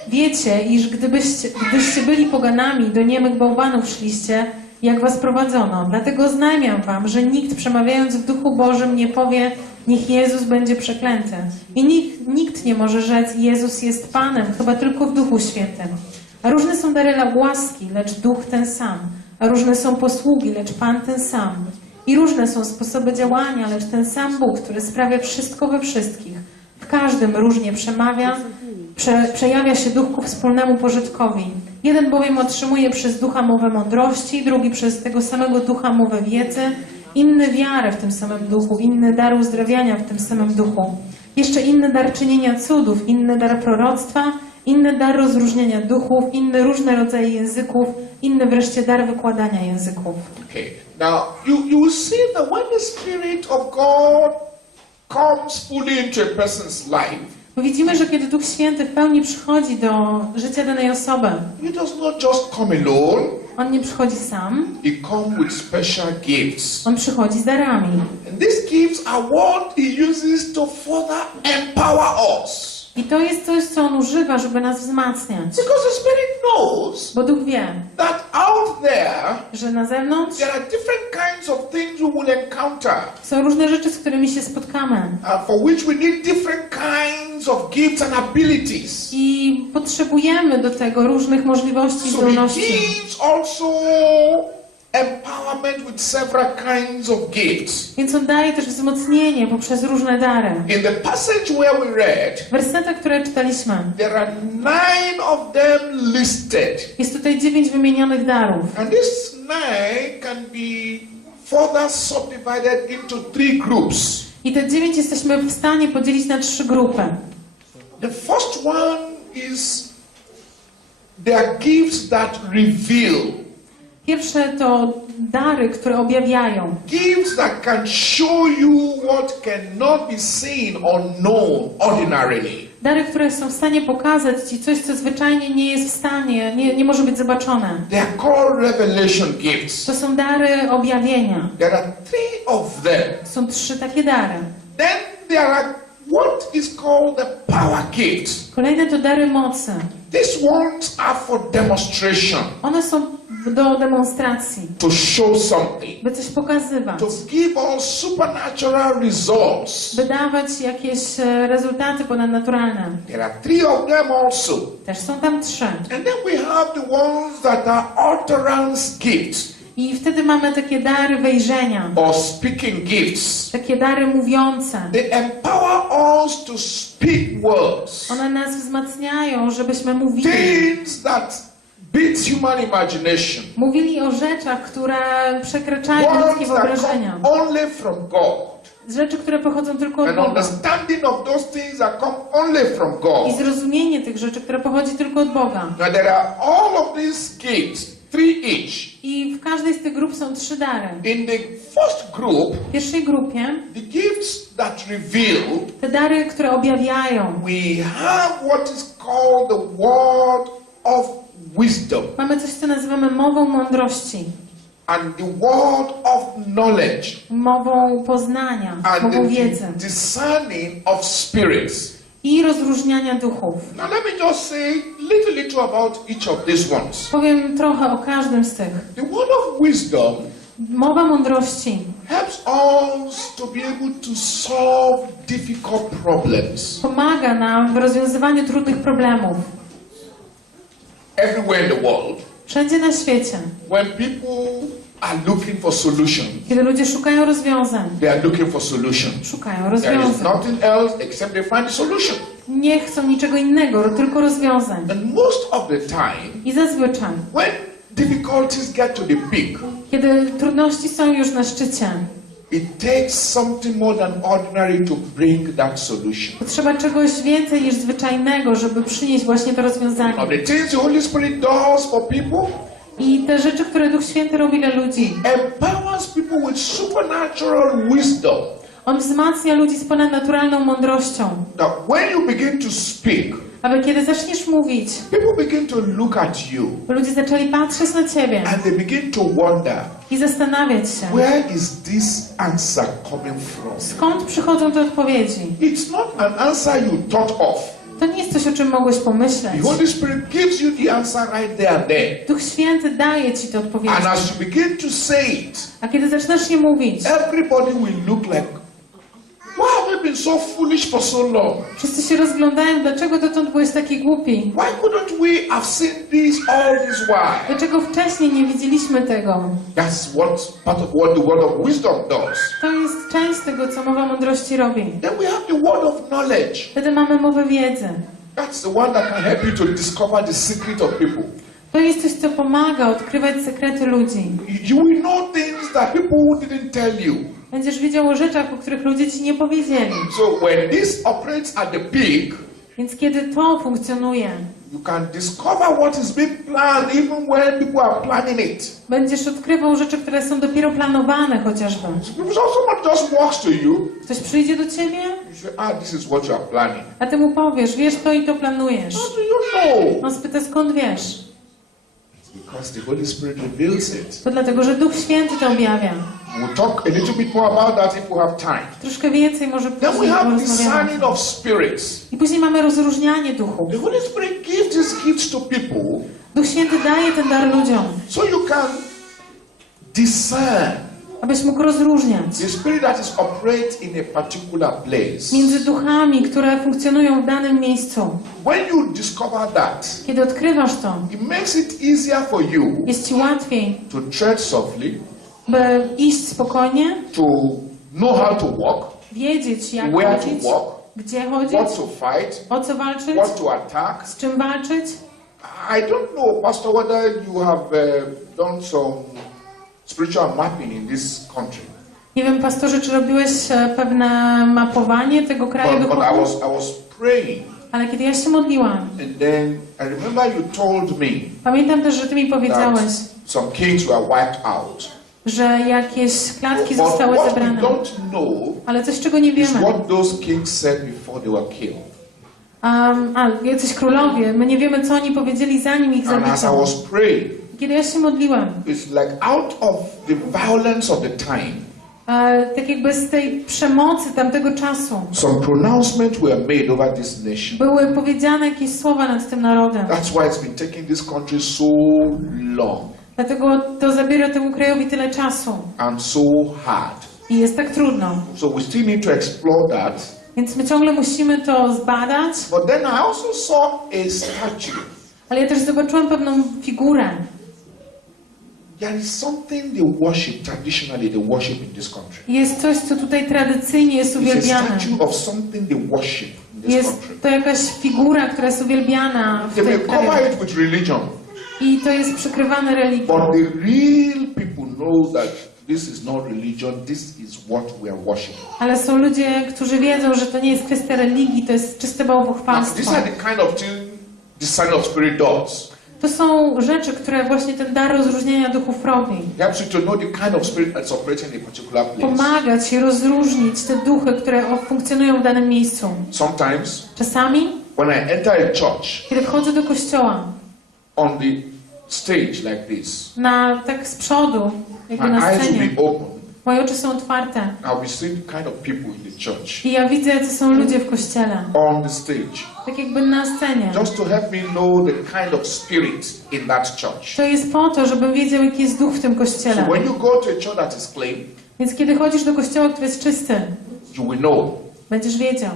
Wiecie, iż gdyście byli poganami, do niemych bałwanów szliście, jak was prowadzono. Dlatego oznajmiam wam, że nikt przemawiając w Duchu Bożym nie powie, niech Jezus będzie przeklęty. I nikt nie może rzec, Jezus jest Panem, chyba tylko w Duchu Świętym. A różne są dary łaski, lecz Duch ten sam. A różne są posługi, lecz Pan ten sam. I różne są sposoby działania, lecz ten sam Bóg, który sprawia wszystko we wszystkich. W każdym różnie przemawia, przejawia się duch ku wspólnemu pożytkowi. Jeden bowiem otrzymuje przez ducha mowę mądrości, drugi przez tego samego ducha mowę wiedzy, inny wiarę w tym samym duchu, inny dar uzdrawiania w tym samym duchu. Jeszcze inny dar czynienia cudów, inny dar proroctwa, inny dar rozróżniania duchów, inny różne rodzaje języków, inny wreszcie dar wykładania języków. Okay. Now you will see that when the Spirit of God comes fully into a person's life, Bo widzimy, że kiedy Duch Święty w pełni przychodzi do życia danej osoby, He does not just come alone. On nie przychodzi sam, He comes with special gifts. On przychodzi z darami. And these gifts are what He uses to further empower us. I to jest coś, co On używa, żeby nas wzmacniać. Because the Spirit knows Bo Duch wie, that out there, że na zewnątrz there are different kinds of things we will encounter, są różne rzeczy, z którymi się spotkamy. for which we need different kinds of gifts and abilities. I potrzebujemy do tego różnych możliwości i So He zdolności. gives also empowerment with several kinds of gifts. Więc On daje też wzmocnienie poprzez różne dary. In the passage where we read, W wersetach, które czytaliśmy, there are 9 of them listed. jest tutaj 9 wymienionych darów. And this 9 can be further subdivided into 3 groups. I te 9 jesteśmy w stanie podzielić na 3 grupy. The first one is there are gifts that reveal. Pierwsze to dary, które objawiają. Gifts that can show you what cannot be seen or known ordinarily. Dary, które są w stanie pokazać Ci coś, co zwyczajnie nie jest w stanie, nie może być zobaczone. They are called revelation gifts. To są dary objawienia. There are 3 of them. Są 3 takie dary. Then there are what is called the power gifts. Kolejne to dary mocy. These ones are for demonstration, One są do demonstracji, to show something, by coś pokazywać, to give us supernatural results. by dawać jakieś rezultaty ponadnaturalne. There are 3 of them also. Też są tam 3. And then we have the ones that are utterance gifts I wtedy mamy takie dary wejrzenia, or speaking gifts. takie dary mówiące. They empower us to speak words, One nas wzmacniają, żebyśmy mówili. things that beat human imagination, Mówili o rzeczach, które przekraczają words ludzkie that wyobrażenia. come only from God. Rzeczy, które pochodzą tylko od And Boga. understanding of those things that come only from I God. zrozumienie tych rzeczy, które pochodzi tylko od Boga. Now there are all of these gifts, 3 each. I w każdej z tych grup są 3 dary. In the first group, W pierwszej grupie the gifts that reveal, te dary, które objawiają. we have what is called the word of wisdom Mamy coś, co nazywamy mową mądrości, and the word of knowledge mową poznania, and mową the wiedzy discerning of spirits. i rozróżniania duchów. Now let me just say little about each of these ones. Powiem trochę o każdym z tych. The word of wisdom Mowa mądrości helps us to be able to solve difficult problems pomaga nam w rozwiązywaniu trudnych problemów. everywhere in the world. Wszędzie na świecie. When people are looking for solution, Kiedy ludzie szukają rozwiązań, they are looking for solution. szukają There is rozwiązań. nothing else except they find the solution. Nie chcą niczego innego, tylko rozwiązań. And most of the time, I zazwyczaj, when difficulties get to the peak, kiedy trudności są już na szczycie, it takes something more than ordinary to bring that solution. potrzeba czegoś więcej niż zwyczajnego, żeby przynieść właśnie to rozwiązanie. Of the things the Holy Spirit does for people, I te rzeczy, które Duch Święty robi dla ludzi, empowers people with supernatural wisdom. On wzmacnia ludzi z ponadnaturalną mądrością. That when you begin to speak, Aby kiedy zaczniesz mówić, people begin to look at you ludzie zaczęli patrzeć na Ciebie and they begin to wonder, i zastanawiać się, where is this answer coming from? skąd przychodzą te odpowiedzi. It's not an answer you thought of. To nie jest coś, o czym mogłeś pomyśleć. The Holy Spirit gives you the answer right there and there. Duch Święty daje Ci te odpowiedzi. And as you begin to say it, A kiedy zaczynasz je mówić, everybody will look like, why have I been so foolish for so long? wszyscy się rozglądają, dlaczego dotąd byłeś taki głupi? Why couldn't we have seen this all this while? Dlaczego wcześniej nie widzieliśmy tego? That's part of what the word of wisdom does. To jest część tego, co mowa mądrości robi. Then we have the word of knowledge. Wtedy mamy mowę wiedzy. That's the one that can help you to discover the secret of people. To jest coś, co pomaga odkrywać sekrety ludzi. You will know things that people didn't tell you. Będziesz wiedział o rzeczach, o których ludzie ci nie powiedzieli. So when this operates at the peak, Więc kiedy to funkcjonuje, you can discover what is being planned even when people are planning it. będziesz odkrywał rzeczy, które są dopiero planowane chociażby. So someone just walks to you, Ktoś przyjdzie do ciebie, you say, this is what you are planning. a ty mu powiesz, wiesz to i to planujesz. How do you know? On spyta, skąd wiesz? Because the Holy Spirit reveals it. To dlatego, że Duch Święty to objawia. We'll talk a little bit more about that if we have time. Troszkę więcej może Then we później have porozmawiamy. discerning of spirits. I później mamy rozróżnianie duchów. The Holy Spirit gives these gifts to people Duch Święty daje ten dar ludziom, so you can discern abyś mógł rozróżniać the spirit that is operate in a particular place. między duchami, które funkcjonują w danym miejscu. When you discover that, Kiedy odkrywasz to, it makes it easier for you jest ci łatwiej, to tread softly, by iść spokojnie, to know how to walk, wiedzieć jak where to chodzić, walk, gdzie chodzić, what to fight, o co walczyć, what to attack. z czym walczyć. I don't know, Pastor, whether you have done some spiritual mapping in this country. Nie wiem, pastorze, czy robiłeś pewne mapowanie tego kraju But I duchowego? was praying, Ale kiedy ja się modliłam, and then I remember you told me pamiętam też, że ty mi powiedziałeś, that some kids were wiped out. że jakieś klatki But zostały what we zebrane. don't know Ale coś, czego nie is wiemy. what those kings said before they were killed. Jacyś królowie, my nie wiemy, co oni powiedzieli, zanim ich And as I zabito. was praying, Kiedy ja się modliłam, it's like out of the violence of the time, tak jakby z tej przemocy tamtego czasu some pronouncements were made over this nation. były powiedziane jakieś słowa nad tym narodem. That's why it's been taking this country so long Dlatego to zabiera temu krajowi tyle czasu and so hard. i jest tak trudno. So we still need to explore that. Więc my ciągle musimy to zbadać, But then I also saw a statue. ale ja też zobaczyłam pewną figurę. There is something they worship traditionally, they worship in this country. Jest coś, co tutaj tradycyjnie jest It's a uwielbiane. statue of something they worship in this Jest country. to jakaś figura, która jest uwielbiana w They may tym cover kraju. it with religion, I to jest przykrywane religią. but the real people know that this is not religion, this is what we are worshiping. Ale są ludzie, którzy wiedzą, że to nie jest kwestia religii, to jest czyste Now, bałwochwalstwo. these are the kind of thing the Son of Spirit does. To są rzeczy, które właśnie ten dar rozróżnienia duchów robi. It helps you to know the kind of spirit that's operating in a particular place. Pomaga ci rozróżnić te duchy, które funkcjonują w danym miejscu. Sometimes, Czasami, when I enter a church kiedy wchodzę do kościoła, on the stage like this, tak z przodu, jakby my na eyes will scenie, be open. moje oczy są otwarte I'll be seeing the kind of people in the church i ja widzę, jacy są ludzie w kościele. on the stage, Tak jakby na scenie. just to help me know the kind of spirit in that church. To jest po to, żebym wiedział, jaki jest duch w tym kościele. So when you go to a church that is clean, Więc kiedy chodzisz do kościoła, który jest czysty, you will know. będziesz wiedział.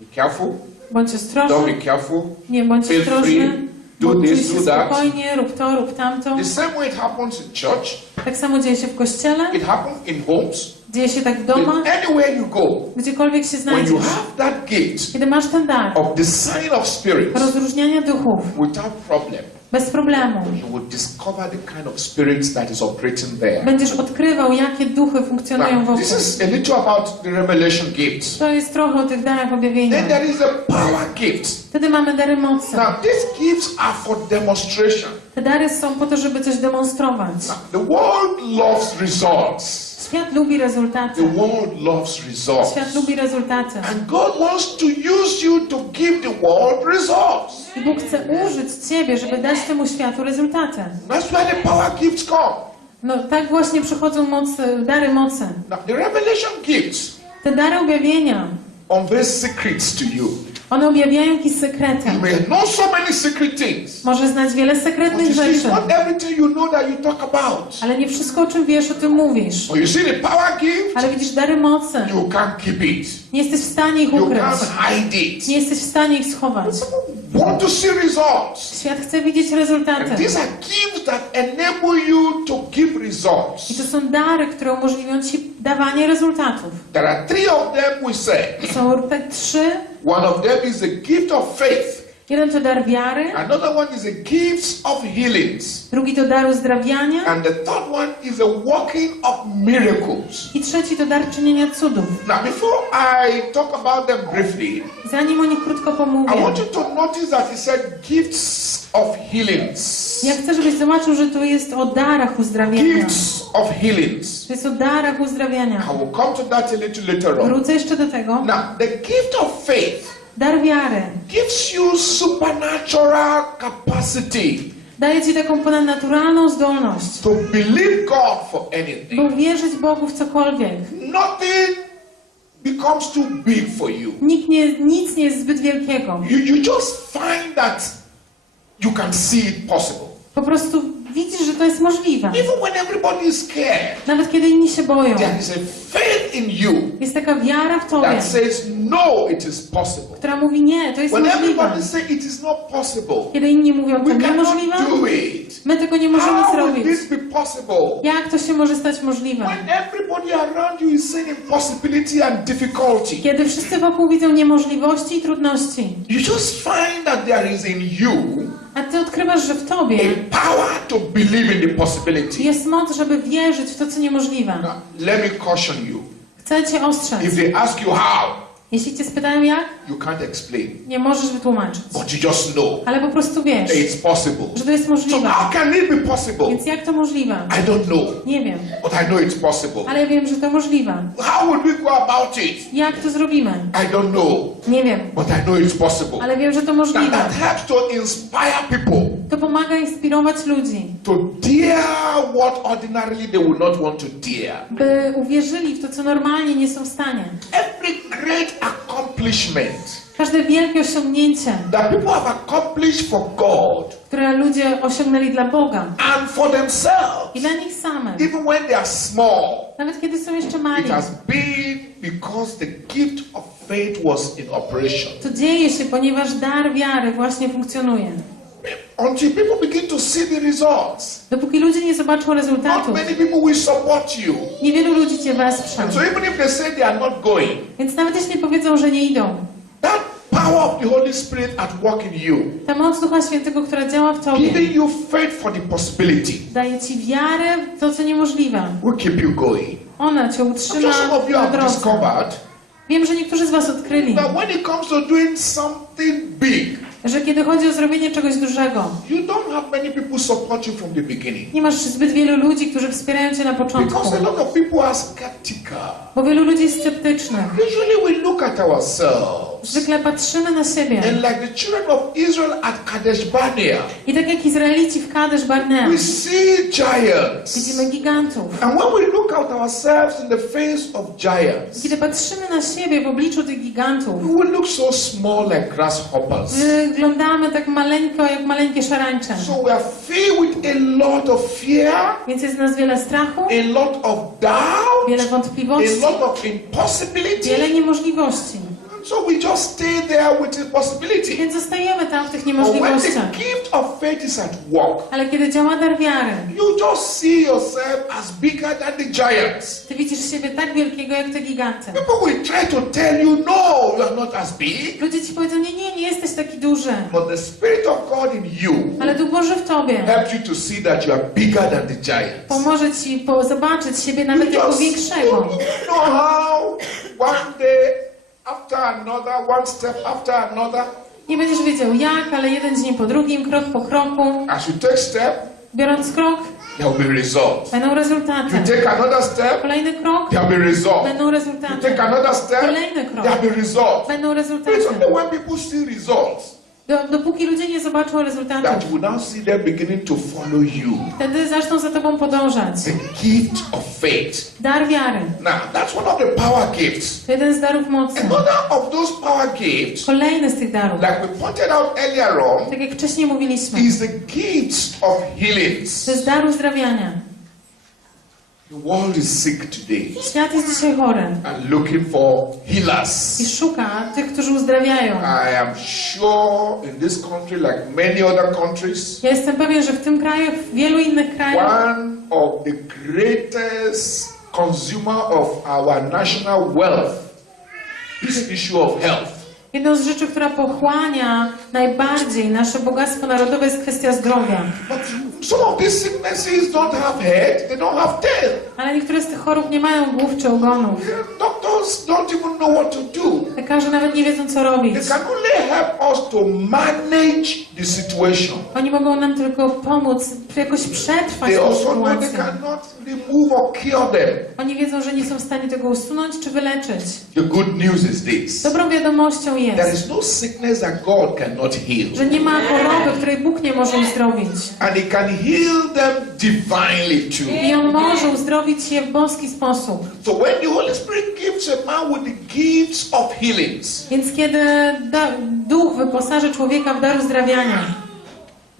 Be careful. Bądź Don't ostrożny, be careful. nie bądź Feel ostrożny, free. Do czuj this, się do that. spokojnie, rób to, rób tamto. The same way it happens in church, Tak samo dzieje się w kościele, it happens in homes, dzieje się tak w domach, anywhere you go. gdziekolwiek się When znajdziesz. you have that gift Kiedy masz ten dar of the sign of spirit, rozróżniania duchów, without problem, bez problemu, you will discover the kind of spirits that is operating there. będziesz odkrywał, jakie duchy funkcjonują Now, wokół. this is a little about the revelation gifts. To jest trochę o tych darach objawienia. Then there is a power gift. Wtedy mamy dary mocy. Now, these gifts are for demonstration. Te dary są po to, żeby coś demonstrować. Now, the world loves results. Świat lubi rezultaty. The world loves results. Świat lubi rezultaty. And God wants to use you to give the world results. I Bóg chce użyć Ciebie, żeby dać temu światu rezultaty. That's where the power gifts come. No tak właśnie przychodzą dary mocy. Now, the revelation gifts Te dary objawienia, unveil secrets to you. one objawiają jakieś sekrety. You may know so many secret things. Może znać wiele But sekretnych you see, it's rzeczy, not everything you know that you talk about. ale nie wszystko, o czym wiesz, o tym mówisz. But you see the power gift, Ale widzisz dary mocy. you can't keep it. Nie jesteś w stanie ich You ukryć. can't hide it. Nie jesteś w stanie ich schować. Want to see results. Świat chce widzieć rezultaty. And these are gifts that enable you to give results. I to są dary, które umożliwią Ci dawanie rezultatów. There are three of them we say. Są te trzy. One of them is the gift of faith. Jeden to dar wiary, Another one is a gift of healings. drugi to dar uzdrawiania And the third one is a working of miracles. i trzeci to dar czynienia cudów. Now, before I talk about them briefly, Zanim o nich krótko I pomówię, want you to notice that he said gifts of healings. ja chcę, żebyś zobaczył, że tu jest o darach uzdrawiania. Gifts of healings. To jest o darach uzdrawiania. I will come to that a little later on. Wrócę jeszcze do tego. Now, the gift of faith Dar wiary gives you supernatural capacity daje ci taką ponadnaturalną zdolność, to believe God for by anything. uwierzyć Bogu w cokolwiek. Nothing becomes too big for you. Nic nie jest zbyt wielkiego. You just find that you can see it possible. Po prostu widzisz, że to jest możliwe. Even when everybody is scared, Nawet kiedy inni się boją. there is a faith in you Jest taka wiara w Tobie, that says, no, it is possible. która mówi nie, to jest When możliwe. everybody says it is not possible, Kiedy inni mówią, to we niemożliwe, cannot do it. my tego nie możemy How will zrobić. this be possible? Jak to się może stać możliwe? When everybody around you is saying impossibility and difficulty, Kiedy wszyscy wokół widzą niemożliwości i trudności, you just find that there is in you a Ty odkrywasz, że w Tobie a power to believe in the possibility. jest moc, żeby wierzyć w to, co niemożliwe. Now, let me caution you. Chcę Cię ostrzec. If they ask you how, Jeśli Cię spytają jak, you can't explain, nie możesz wytłumaczyć. but you just know Ale po prostu wiesz, that it's possible. że to jest So możliwe. how can it be possible? Więc jak to możliwe? I don't know, Nie wiem, but I know it's possible. ale wiem, że to możliwe. How would we go about it? Jak to zrobimy? I don't know, Nie wiem, but I know it's possible. ale wiem, że to Now, możliwe. that helps to inspire people To pomaga inspirować ludzi, to dare what ordinarily they would not want to dare. by uwierzyli w to, co normalnie nie są w stanie. Every great accomplishment Każde wielkie osiągnięcie, that people have accomplished for God które ludzie osiągnęli dla Boga and for themselves, i dla nich samych, even when they are small, nawet kiedy są jeszcze mali, it has been because the gift of faith was in operation. to dzieje się, ponieważ dar wiary właśnie funkcjonuje. Until people begin to see the results, Dopóki ludzie nie zobaczą not rezultatów, many people will support you. niewielu ludzi Cię wesprze. And so even if they say they are not going, Więc nawet jeśli powiedzą, że nie idą, that power of the Holy Spirit at work in you, ta moc Ducha Świętego, która działa w Tobie, giving you faith for the possibility, daje Ci wiarę w to, co niemożliwe. will keep you going. Ona Cię I'm utrzyma sure some of you na have drodze. discovered Wiem, że niektórzy z Was odkryli, that when it comes to doing something big, że kiedy chodzi o zrobienie czegoś dużego, you don't have many people support you from the beginning. nie masz zbyt wielu ludzi, którzy wspierają Cię na początku, Because a lot of people are skeptical. bo wielu ludzi jest sceptycznych. Usually we look at ourselves Zwykle patrzymy na siebie and like the children of Israel at Kadesh Barnea, i tak jak Izraelici w Kadesz Barnea, we see giants. widzimy gigantów. And when we look at ourselves in the face of giants, Kiedy patrzymy na siebie w obliczu tych gigantów, we look so small like grasshoppers. wyglądamy tak maleńko, jak maleńkie szarańcze. So we are filled with a lot of fear, Więc jest w nas wiele strachu, a lot of doubt, wiele a wątpliwości, lot of impossibility. wiele niemożliwości. And so we just stay there with impossibility. Więc zostajemy tam w tych But when the niemożliwościach. gift of faith is at work, Ale kiedy działa dar wiary, you just see yourself as bigger than the giants. ty widzisz siebie tak wielkiego jak te giganty. People will try to tell you, no, you are not as big. Ludzie ci powiedzą, nie jesteś taki duży. But the Spirit of God in you Ale Duch Boży w tobie helps you to see that you are bigger than the giants. pomoże ci zobaczyć siebie nawet jako you większego. know how one day after another, one step after another, Nie będziesz wiedział jak, ale jeden dzień po drugim, krok po kroku, as you take step, biorąc krok, there will be results. będą rezultaty. You take another step, Kolejny krok, there will be results. będą You rezultaty. take another step, Kolejny krok, there will be results. będą It's rezultaty. only when people see results Dopóki ludzie nie zobaczą that rezultatów, you will now see them beginning to follow you. wtedy zaczną za tobą podążać. The gift of faith. Dar wiary. Now, that's one of the power gifts. To jeden z darów mocy. Another of those power gifts, Kolejny z tych darów, like we pointed out earlier on, tak jak wcześniej mówiliśmy, is the gifts of healings. to jest dar uzdrawiania. The world is sick today Świat jest dzisiaj chory and looking for healers. i szuka tych, którzy uzdrawiają. I am sure in this country, like many other countries, Ja jestem pewien, że w tym kraju, w wielu innych krajach, one of the greatest consumer of our national wealth is issue of health. jedną z rzeczy, która pochłania Najbardziej nasze bogactwo narodowe jest kwestia zdrowia. But some of these sicknesses don't have head, they don't have tail. Ale niektóre z tych chorób nie mają głów czy ogonów. Doctors don't even know what to do. Lekarze nawet nie wiedzą, co robić. They can only help us to manage the situation. Oni mogą nam tylko pomóc jakoś przetrwać They tę also know they sytuację. cannot remove or cure them. Oni wiedzą, że nie są w stanie tego usunąć czy wyleczyć. The good news is this. Dobrą wiadomością There jest, is no sickness that God cannot heal. że nie ma choroby, której Bóg nie może uzdrowić. And He can heal them divinely too. I On może uzdrowić je w boski sposób. So when the Holy Spirit gives a man with the gifts of healings, Więc kiedy Duch wyposaży człowieka w dar uzdrawiania,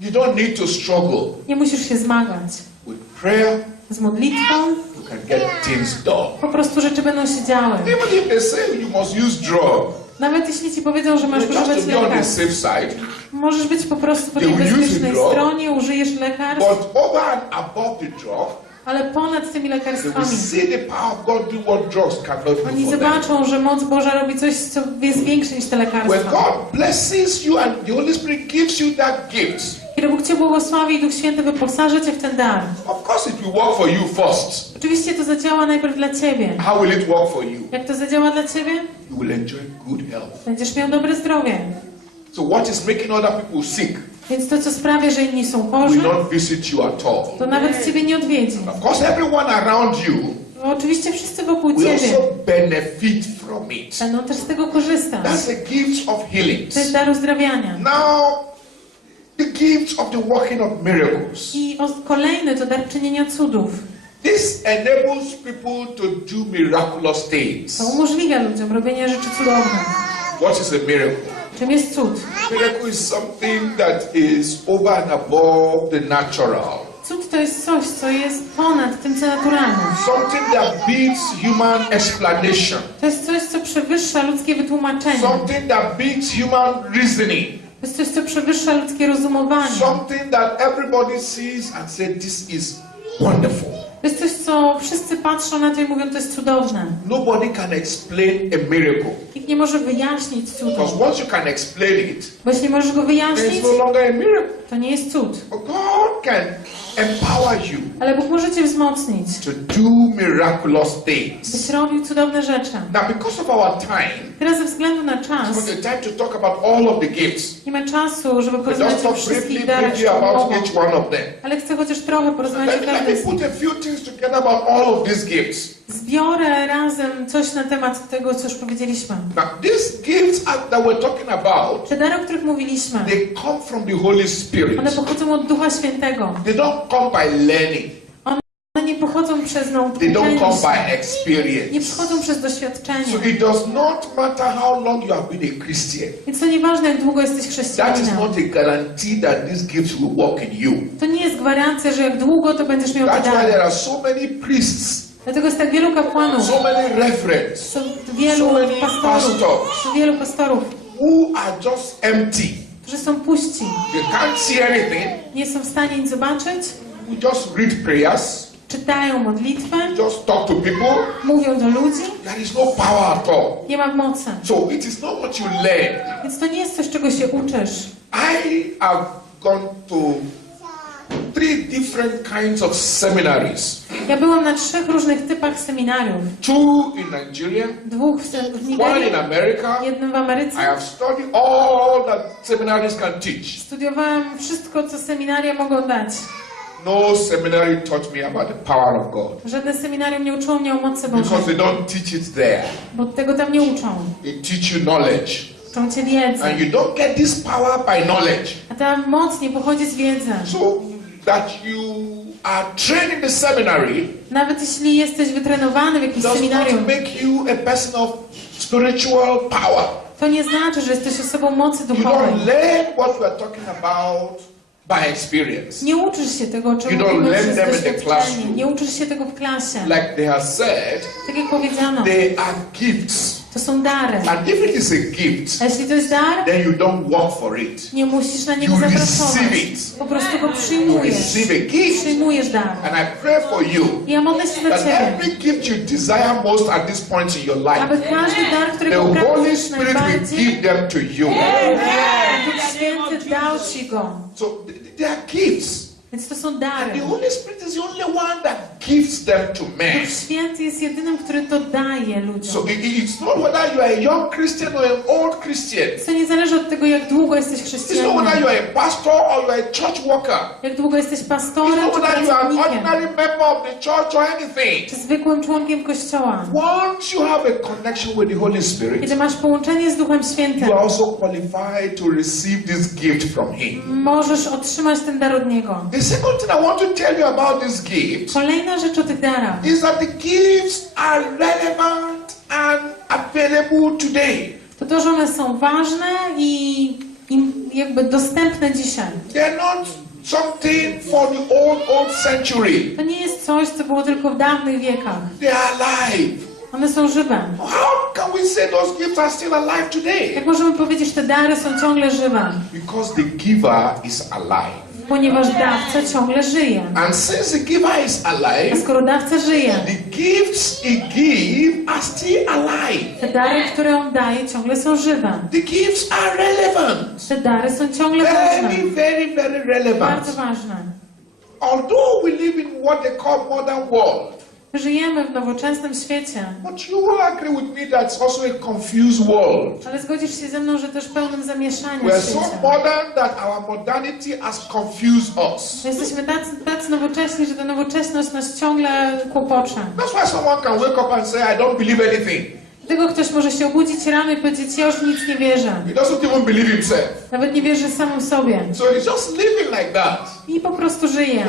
you don't need to struggle. nie musisz się zmagać. With prayer, Z modlitwą you can get things done. po prostu rzeczy będą się działy. Even if they say you must use drug, Nawet jeśli ci powiedzą, że masz just używać to be on the lekarstw, safe side. możesz być po prostu po tej They will use bezpiecznej the drug. stronie, użyjesz lekarstw, But over and above the drug, ale ponad tymi they will lekarstwami see the power of God do what drugs cannot do oni for them. zobaczą, że moc Boża robi coś, co jest większe niż te When lekarstwa. God blesses you and the Holy Spirit gives you that gift, Kiedy Bóg Cię błogosławi i Duch Święty wyposaży Cię w ten dar, of course it will work for you first. oczywiście to zadziała najpierw dla Ciebie. How will it work for you? Jak to zadziała dla Ciebie? You will enjoy good health. Będziesz miał dobre zdrowie. So what is making other people sick Więc to, co sprawia, że inni są chorzy, will not visit you at all. to nawet Ciebie nie odwiedzi. Of course, everyone around you Bo oczywiście wszyscy wokół will Ciebie also benefit from it. będą też z tego korzystać. That's the gift of To jest healings. dar uzdrawiania. Now, the gift of the working of miracles. I kolejny to dar czynienia cudów. This enables people to do miraculous things. To umożliwia ludziom robienie rzeczy cudownych. What is a miracle? Czym jest cud? Miracle is something that is over and above the natural. Cud to jest coś, co jest ponad tym, co naturalne. Something that beats human explanation. To jest coś, co przewyższa ludzkie wytłumaczenie. Something that beats human reasoning. To jest coś, co przewyższa ludzkie rozumowanie. Something that everybody sees and says, this is wonderful. To jest coś, co wszyscy patrzą na to i mówią, to jest cudowne. Nobody can explain a miracle. Nikt nie może wyjaśnić cudu. Because once you can explain it, Bo jeśli możesz go then wyjaśnić, it's no longer a miracle. to nie jest cud. But God can empower you Ale Bóg może Cię wzmocnić, to do miraculous things. byś robił cudowne rzeczy. Now, because of our time, Teraz ze względu na it's czas, not the time to talk about all of the gifts. nie ma czasu, żeby But porozmawiać just o talk wszystkich briefly, darach briefly about szczegółowo. each one of them. Ale chcę chociaż trochę porozmawiać o Let me każdym z put nich. a few things together about all of these gifts. Zbiorę razem coś na temat tego, co już powiedzieliśmy. Now, these gifts that we're talking about, Te dary, o których mówiliśmy, they come from the Holy Spirit. one pochodzą od Ducha Świętego. They don't come by learning. One nie pochodzą przez They nauczenie don't come się. by Nie experience. przychodzą przez doświadczenie. So it does not matter how long you have been a Christian. Więc to nieważne, jak długo jesteś That is chrześcijaninem. not a guarantee that these gifts will work in you. To nie jest gwarancja, że jak długo to będziesz miał te That's why dary. there are so many priests, Dlatego jest tak wielu kapłanów, so many reverends, są wielu so many pastorów, pastors są wielu pastorów, who are just empty. którzy są puści. They can't see anything. Nie są w stanie nic zobaczyć, We just read prayers, czytają modlitwę, just talk to people. mówią do ludzi, There is no power at all. nie ma mocy. So it is not what you learn. Więc to nie jest coś, czego się uczysz. I have gone to 3 different kinds of seminaries. Ja byłam na 3 różnych typach seminariów. 2 in Nigeria, 2 w 1 in Nigerii, America. jednym w I Ameryce. have studied all that seminaries can teach. Studiowałam wszystko, co seminaria mogą dać. No seminary taught me about the power of God. Żadne seminarium nie uczyło mnie o mocy Because Bożej, they don't teach it there. bo tego tam nie uczą. They teach you knowledge. Uczą cię wiedzy. And you don't get this power by knowledge. A ta moc nie pochodzi z wiedzy. So that you are trained in the seminary Nawet jeśli jesteś wytrenowany w jakimś does not seminarium, make you a person of spiritual power. to nie znaczy, że jesteś osobą mocy You duchowej. don't learn what we are talking about by experience. Nie uczysz się tego, o czym You don't mówimy learn przez them in the doświadczenie. classroom. Nie uczysz się tego w klasie. Like they have said, Tak jak powiedziano, they are gifts. To są dary. And if it is a gift, A jeśli to jest dar, then you don't work for it. nie musisz na niego You zapracować. receive it. Po prostu go You przyjmujesz. receive a gift. Przyjmujesz dar. And I pray for you I ja modlę się za that Ciebie, every gift you desire most at this point in your aby life, każdy dar, the którego Holy pragniesz Spirit will najbardziej, give them to you. Duch Święty dał Ci go. So they are gifts. Więc to są And dary. the Holy Spirit is the only one that gives them to men. Duch Święty jest jedynym, który to daje So ludziom. it's not whether you are a young Christian or an old Christian. To nie zależy od tego, jak długo jesteś It's not chrześcijaninem, whether you are a pastor or you are a church worker. jak długo jesteś It's pastorem not czy whether you are an pracownikiem, ordinary member of the church or anything. czy zwykłym członkiem Kościoła. Once you have a connection with the Holy Spirit, Kiedy masz połączenie z Duchem Świętym, you are also qualified to receive this gift from Him. możesz otrzymać ten dar od Niego. The second thing I want to tell you about this gift Kolejna rzecz o tych darach is that the gifts are relevant and available today. to, że one są ważne i jakby dostępne dzisiaj. They're not something for the old century. To nie jest coś, co było tylko w dawnych wiekach. They are alive. One są żywe. How can we say those gifts are still alive today? Jak możemy powiedzieć, że te dary są ciągle żywe? Because the giver is alive. Ponieważ dawca ciągle żyje. And since the giver is A alive, skoro dawca żyje, the gifts he gives are still alive. te dary, które on daje, ciągle są żywe. The gifts are relevant. Te dary są ciągle ważne. Very relevant. Bardzo ważne. Although we live in what they call modern world, Żyjemy w nowoczesnym świecie, but you will agree with me that it's also a confused world. ale zgodzisz się ze mną, że też pełnym zamieszania We are so świecie. modern that our modernity has confused us. My jesteśmy tacy nowocześni, że ta nowoczesność nas ciągle kłopocze. That's why someone can wake up and say, I don't believe anything. Dlatego ktoś może się obudzić rano i powiedzieć, ja już nic nie wierzę. He doesn't even believe himself. Nawet nie wierzy samym sobie. So he's just living like that. I po prostu żyje.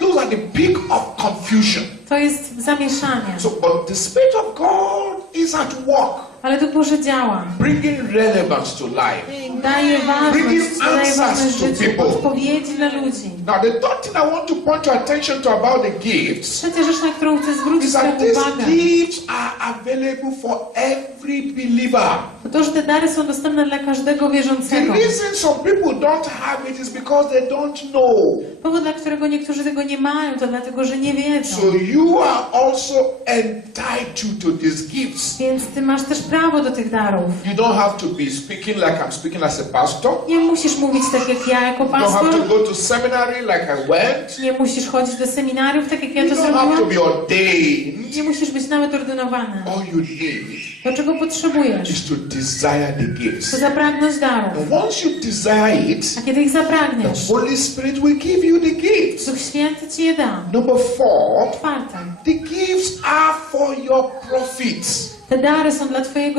Those are the peak of confusion. To jest zamieszanie. So, but the Spirit of God is at work, Ale Duch Boży działa. bringing relevance to life. Daje ważność, daje answers ważność to życiu, people. odpowiedzi dla ludzi. Now, the third thing I want to point your attention to about the gifts Trzecia rzecz, na którą chcę zwrócić is that swoją these uwagę, gifts are available for every believer. to, że te dary są dostępne dla każdego The wierzącego. reason some people don't have it is because they don't know. Powód, dla którego niektórzy tego nie mają, to dlatego, że nie wiedzą. So you are also entitled to these gifts. Więc ty masz też prawo do tych darów. You don't have to be speaking like I'm speaking as a pastor. Nie musisz mówić tak jak ja jako You don't have pastor. to go to seminary like I went. Nie musisz chodzić do seminariów tak jak ja You to don't have to zrobiłam. be ordained. Nie musisz być nawet ordynowany. All you need Do czego potrzebujesz? is to desire the To gifts. zapragnąć darów. And once you desire it, A kiedy ich the zapragniesz, Holy Spirit will give you the gifts. Duch Święty ci je da. Number 4, Czwarte. the gifts are for your profit. Te dary są dla twojej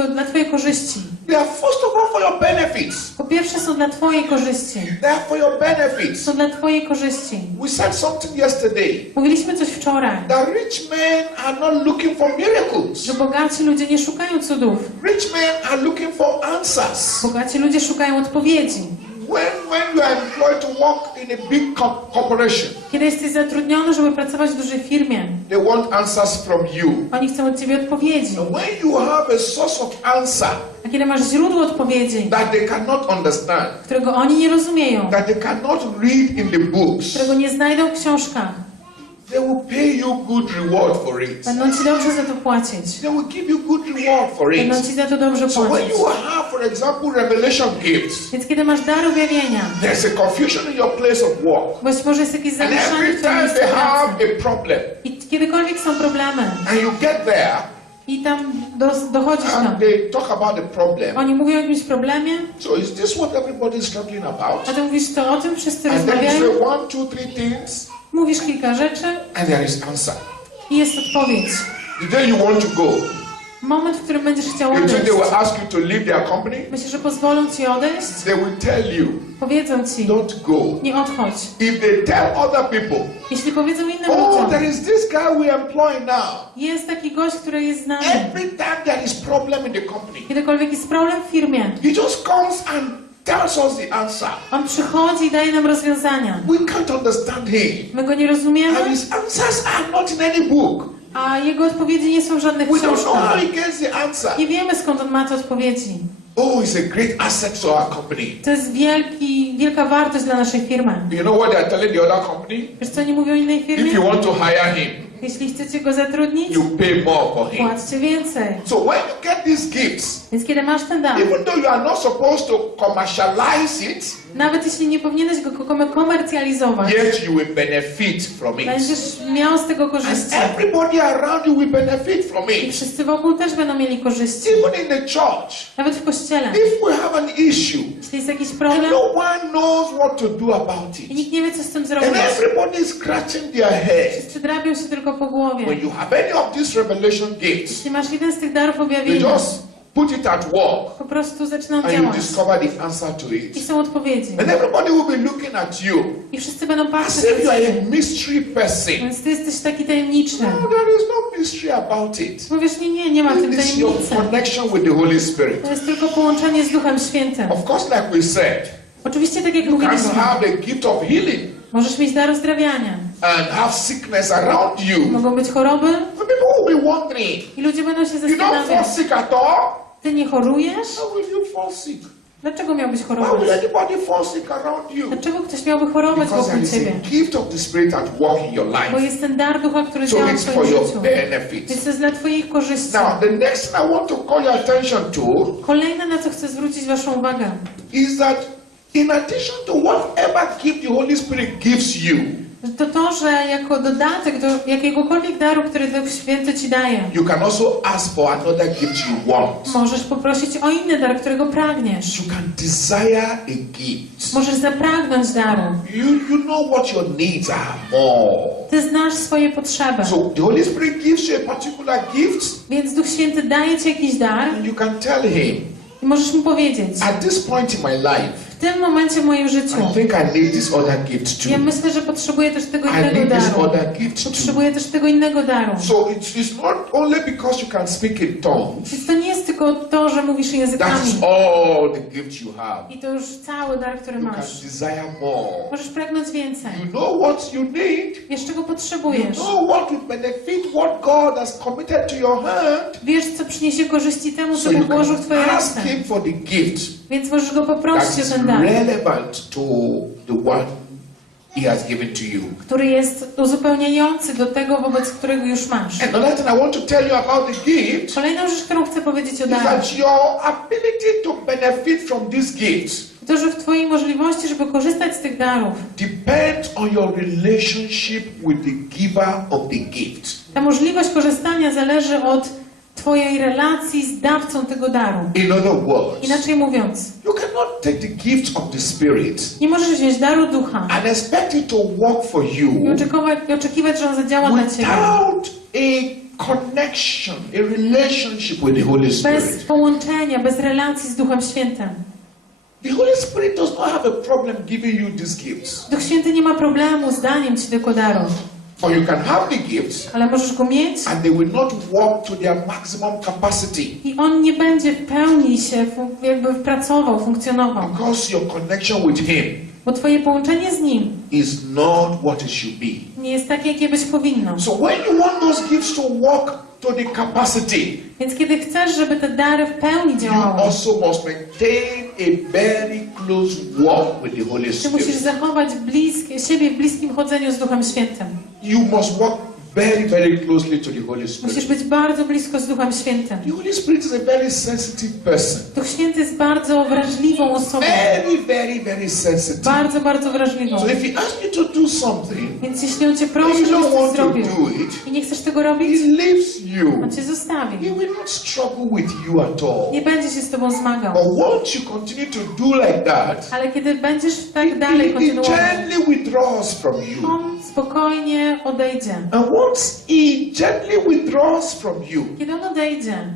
korzyści. They are first of all for your benefits. Po pierwsze są dla twojej korzyści. They are for your benefits. Są dla twojej korzyści. We said something yesterday. Mówiliśmy coś wczoraj, That rich men are not looking for miracles. że bogaci ludzie nie szukają cudów. Rich men are looking for answers. Bogaci ludzie szukają odpowiedzi. When you are employed to work in a big corporation, Kiedy jesteś zatrudniony, żeby pracować w dużej firmie, they want answers from you. oni chcą od ciebie odpowiedzi. And when you have a source of answer A kiedy masz źródło odpowiedzi, that they cannot understand, którego oni nie rozumieją, that they cannot read in the books, którego nie znajdą w książkach, they will pay you good reward for it. będą ci dobrze za to płacić. They will give you good reward for Będą it. ci za to dobrze So when płacić. you have, for example, revelation gifts, Więc kiedy masz dar objawienia, there's a confusion in your place of work. bądź może jest jakieś And zamieszanie every w twoim time miejscu they have pracy a problem, i kiedykolwiek są problemy and you get there, i tam dochodzisz tam, and they talk about the problem. oni mówią o jakimś problemie, So is this what everybody is struggling about? a ty mówisz, to o tym wszyscy And then you rozmawiają, say 1, 2, 3 things, mówisz kilka rzeczy and there is answer. i jest odpowiedź. The day you want to go, Moment, w którym będziesz chciał you think odejść. they will ask you to leave their company? Myślisz, że pozwolą ci odejść? They will tell you, Powiedzą ci, don't go. nie odchodź. If they tell other people, Jeśli powiedzą innym oh, ludziom, there is this guy we employ now. jest taki gość, który jest z nami. Every time there is problem in the company, Kiedykolwiek jest problem w firmie, he just comes and tells us the answer. on przychodzi i daje nam rozwiązania. We can't understand him. My go nie rozumiemy And his answers are not in any book. a jego odpowiedzi nie są w żadnych We don't know how książkach. he gets the answer. Nie wiemy, skąd on ma te odpowiedzi. Oh, it's a great asset to our company. To jest wielka wartość dla naszej firmy. You know what they're telling the other company? Wiesz, co oni mówią o innej If firmie? you want to hire him, Jeśli chcecie go zatrudnić, you pay more for him. płaccie więcej. So when you get these gifts, Więc kiedy masz ten dar, even though you are not supposed to commercialize it, nawet jeśli nie powinieneś go komercjalizować, yet you will benefit from it. będziesz miał z tego And korzyści. everybody around you will benefit from I it. wszyscy wokół też będą mieli korzyści. Even in the church, Nawet w kościele. if we have an issue Jeśli jest jakiś and problem no one knows what to do about i it, nikt nie wie, co z tym zrobić, and everybody is scratching their head, wszyscy drapią się tylko po głowie. when you have any of these revelation gifts, Jeśli masz jeden z tych darów you objawienia, just put it at work po prostu zaczną and you działać. discover the answer to I it. są odpowiedzi. And everybody will be looking at you I wszyscy będą as patrzeć if you na are ciebie. a mystery person. Więc ty jesteś taki tajemniczy. No, there is no mystery about it. Mówisz, nie ma w tym It is your tajemnicy. connection with the Holy Spirit. To jest tylko połączenie z Duchem Świętym. Of course, like we said, Oczywiście, tak jak you can mówiliśmy, have the gift of healing możesz mieć dar uzdrawiania. and have sickness around you. Mogą być choroby But people will be wondering, i ludzie będą się you don't fall zastanawiać. sick at all? Ty nie chorujesz? How will you fall sick? Dlaczego miałbyś Why will chorować? anybody fall sick around you? Dlaczego ktoś miałby chorować Because there wokół is ciebie? a gift of the Spirit at work in your Bo life. jest ten dar Ducha, który So działa w it's for twoim your życiu. benefit. Więc to jest dla twoich korzyści. Now, the next thing I want to call your attention to Kolejne, na co chcę zwrócić waszą uwagę, is that in addition to whatever gift the Holy Spirit gives you, to, że jako dodatek do jakiegokolwiek daru, który Duch Święty ci daje, you can also ask for another gift you want. możesz poprosić o inny dar, którego pragniesz. You can desire a gift. Możesz zapragnąć daru. You know what your needs are more. Ty znasz swoje potrzeby. So the Holy Spirit gives you a particular gift, Więc Duch Święty daje ci jakiś dar and you can tell Him, i możesz mu powiedzieć, at this point in my life, w tym momencie w moim życiu I think I need this other gift ja too. myślę, że potrzebuję też tego I innego need this daru. other gift too. Potrzebuję też tego innego daru. So it's not only because you can speak in tongues. Więc to nie jest tylko to, że mówisz That językami. is all the gift you have. I to już cały dar, który You can masz. desire more. Możesz pragnąć więcej. You know what you need. Wiesz, czego You potrzebujesz. know what will benefit what God has committed to your hand. Wiesz, co przyniesie korzyści temu, So co you Bóg włożył w can twoje ask ręce. Him for the gift Więc możesz go that poprosić is o ten dar, relevant to the one He has given to you. który jest uzupełniający do tego, wobec którego już masz. Another thing I want to tell you about the gift Kolejną rzecz, którą chcę powiedzieć o is darze, that your ability to benefit from this gift to, że w twojej możliwości, żeby korzystać z tych darów, depends on your relationship with the giver of the gift. ta możliwość korzystania zależy od twojej relacji z dawcą tego daru. In other words, Inaczej mówiąc, you cannot take the gift of the Spirit nie możesz wziąć daru ducha and expect it to work for i you oczekiwać, że on zadziała dla ciebie. without a connection, a relationship with the Holy Bez Spirit. połączenia, bez relacji z Duchem Świętym. The Holy Spirit does not have a problem giving you these gifts. Duch Święty nie ma problemu z daniem ci tego daru, But you can have the gifts ale możesz go mieć and they will not work to their maximum capacity i on nie będzie w pełni się jakby pracował, funkcjonował. because your connection with Him Bo twoje połączenie z Nim is not what it should be. nie jest takie, jakie być powinno. So when you want those gifts to work to the capacity, Więc kiedy chcesz, żeby te dary w pełni you działały, also must maintain a very close walk with the Holy ty musisz Spirit. zachować siebie w bliskim chodzeniu z Duchem Świętym. You must walk very, very closely to the Holy Musisz Spirit. być bardzo blisko z Duchem Świętym. The Holy Spirit is a very sensitive person. Duch Święty jest bardzo wrażliwą osobą. Very, very, very sensitive. Bardzo, bardzo wrażliwą. So if He asks you to do something Więc jeśli On cię and prosi, you żebyś don't coś want to zrobił do it, i nie chcesz tego robić, He leaves you. On cię zostawi. He will not struggle with you at all. Nie będzie się z tobą zmagał. But once you continue to do like that, Ale kiedy będziesz tak He dalej kontynuował, gently withdraws from you. On spokojnie odejdzie. And once He gently withdraws from you, Kiedy On odejdzie,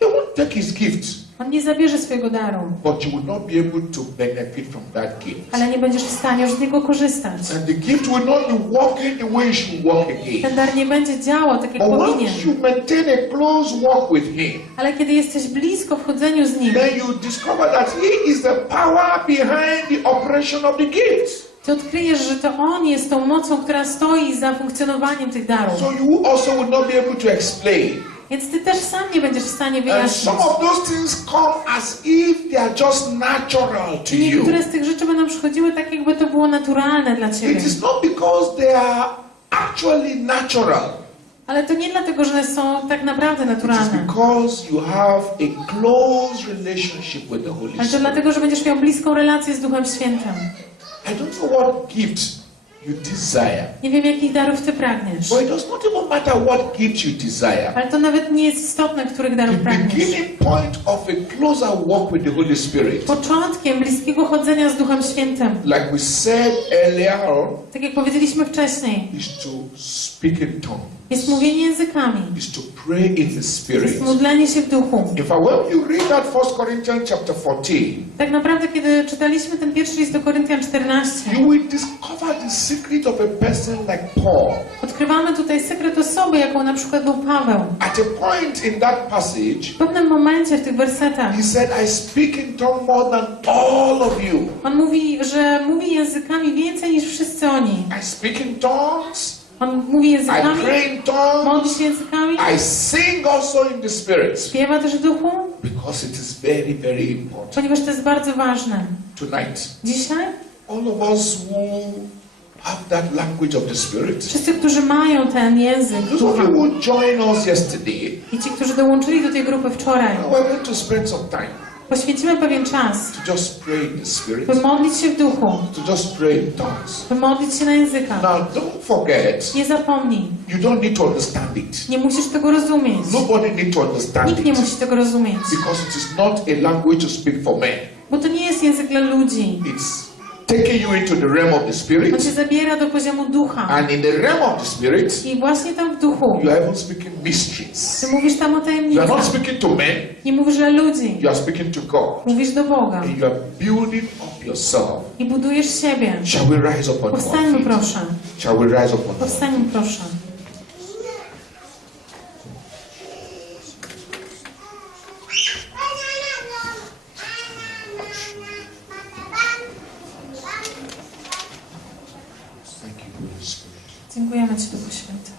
He won't take His gift, On nie zabierze swojego daru, but you will not be able to benefit from that gift. ale nie będziesz w stanie już z niego korzystać. And the gift will not be working the way it should work again. Ten dar nie będzie działał tak, jak But powinien. once you maintain a close walk with Him, Ale kiedy jesteś blisko w chodzeniu z Nim, then you discover that He is the power behind the operation of the gift. Ty odkryjesz, że to On jest tą mocą, która stoi za funkcjonowaniem tych darów. So you also will not be able to explain. Więc ty też sam nie będziesz w stanie And wyjaśnić. some of those things come as if they are just natural to I you. niektóre z tych rzeczy będą przychodziły tak, jakby to było naturalne dla ciebie. It is not because they are actually natural. Ale to nie dlatego, że one są tak naprawdę It is naturalne. because you have a close relationship with the Holy Ale to Spirit. dlatego, że będziesz miał bliską relację z Duchem Świętym. I don't know what gift you desire. Nie wiem, jakich darów ty pragniesz. But it does not even matter what gift you desire. Ale to nawet nie jest istotne, których darów The pragniesz. beginning point of a closer walk with the Holy Spirit, Początkiem bliskiego chodzenia z Duchem Świętym, like we said earlier on, tak jak powiedzieliśmy wcześniej, is to speak in tongues, jest mówienie językami, is to pray in the Spirit. jest modlenie się w duchu. In fact, when you read that 1 Corinthians chapter 14, Tak naprawdę, kiedy czytaliśmy ten pierwszy list do Koryntian 14, you will discover the secret of a person like Paul. odkrywamy tutaj sekret osoby, jaką na przykład był Paweł. At a point in that passage, W pewnym momencie w tych wersetach he said, I speak in tongues more than all of you. on mówi, że mówi językami więcej niż wszyscy oni. I speak in tongues, On mówi I językami, pray in tongues, modli się językami, I sing also in the Spirit. śpiewa też w duchu, Because it is very, very important. ponieważ to jest bardzo ważne. Tonight, Dzisiaj all of us who have that language of the Spirit, wszyscy, którzy mają ten język those of ducha you who joined us yesterday, i ci, którzy dołączyli do tej grupy wczoraj, we're going to spend some time poświęcimy pewien czas, to just pray in the Spirit, by modlić się w duchu, to just pray in tongues. by modlić się na językach. Now, don't forget, Nie zapomnij, you don't need to understand it. nie musisz tego rozumieć. Nobody needs to understand Nikt nie it musi tego rozumieć, because it is not a language to speak for men. bo to nie jest język dla ludzi. It's taking you into the realm of the On Spirit, cię zabiera do poziomu ducha. and in the realm of the Spirit, I właśnie tam w duchu you are even speaking mysteries. ty mówisz tam o You are tajemnicach. not speaking to men, Nie mówisz dla ludzi. you are speaking to God. Mówisz do Boga. And you are building up yourself. I budujesz siebie. Shall we rise up on our Powstańmy feet? proszę. Shall we rise up on our feet? Powstańmy proszę. Thank you, Holy Spirit. Dziękujemy Ci, Duchu Święty.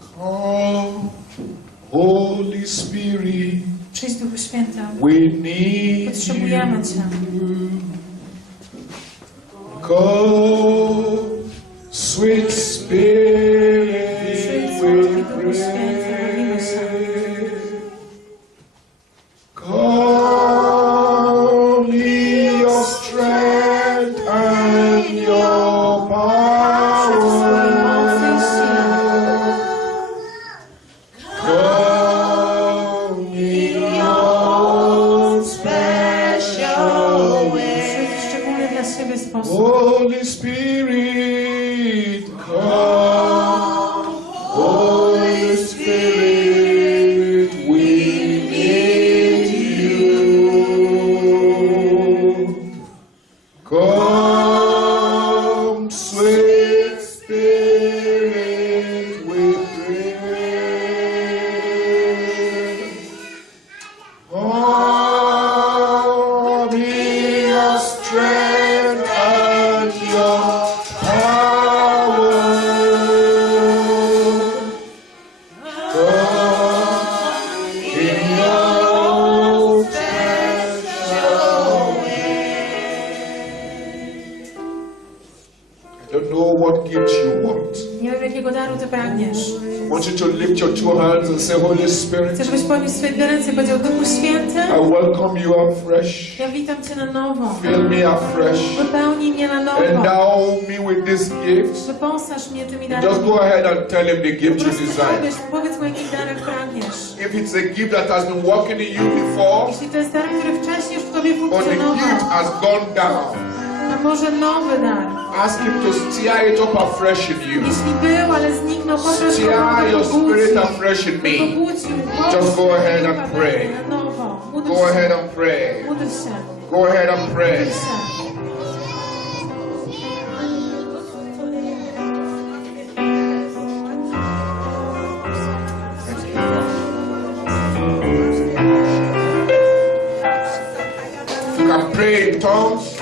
Come, Holy Spirit, Przyjdź, Duchu Święty. we need Potrzebujemy Cię. you. Come, sweet Spirit, Przyjdź, we Słodki Duchu Święty. Modlimy się. Come, in your strength and your Przyjdź w swojej mocy i sile. Come in your special Przyjdź w szczególny dla siebie sposób. Holy Spirit, come. Holy Spirit, we need you. Come, sweet Spirit, we pray. Come in your strength and your power. Come in your special way. I don't know what gift you want. Nie wiem, jakiego daru Ty pragniesz. I want you to lift your two hands and say, Holy Spirit, Chcę, żebyś podniósł swoje dwie ręce i powiedział, Duchu Święty, I welcome you afresh. ja witam Cię na nowo. Fill me afresh. Wypełnij mnie na nowo. Endow me with this gift. Wyposaż mnie tymi Just darami. go ahead and tell him the Po gift you prostu desire. powiedz mu, jakich darach pragniesz. If it's a gift that has been working in you before, Jeśli to jest dar, który wcześniej już w Tobie or the funkcjonował, gift has gone down, a może nowy dar. ask him to stir it up afresh in you. Jeśli był, ale zniknął, poproś Stir your spirit afresh in me. Just go ahead and pray. Na nowo. Módl Go się. ahead and pray. Módl się. Go ahead and pray. Módl się. Thank you.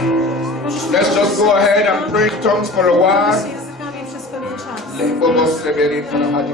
Let's just go ahead and pray in tongues for a while. Językami przez pewien czas. Lebobos rebeli farahadi.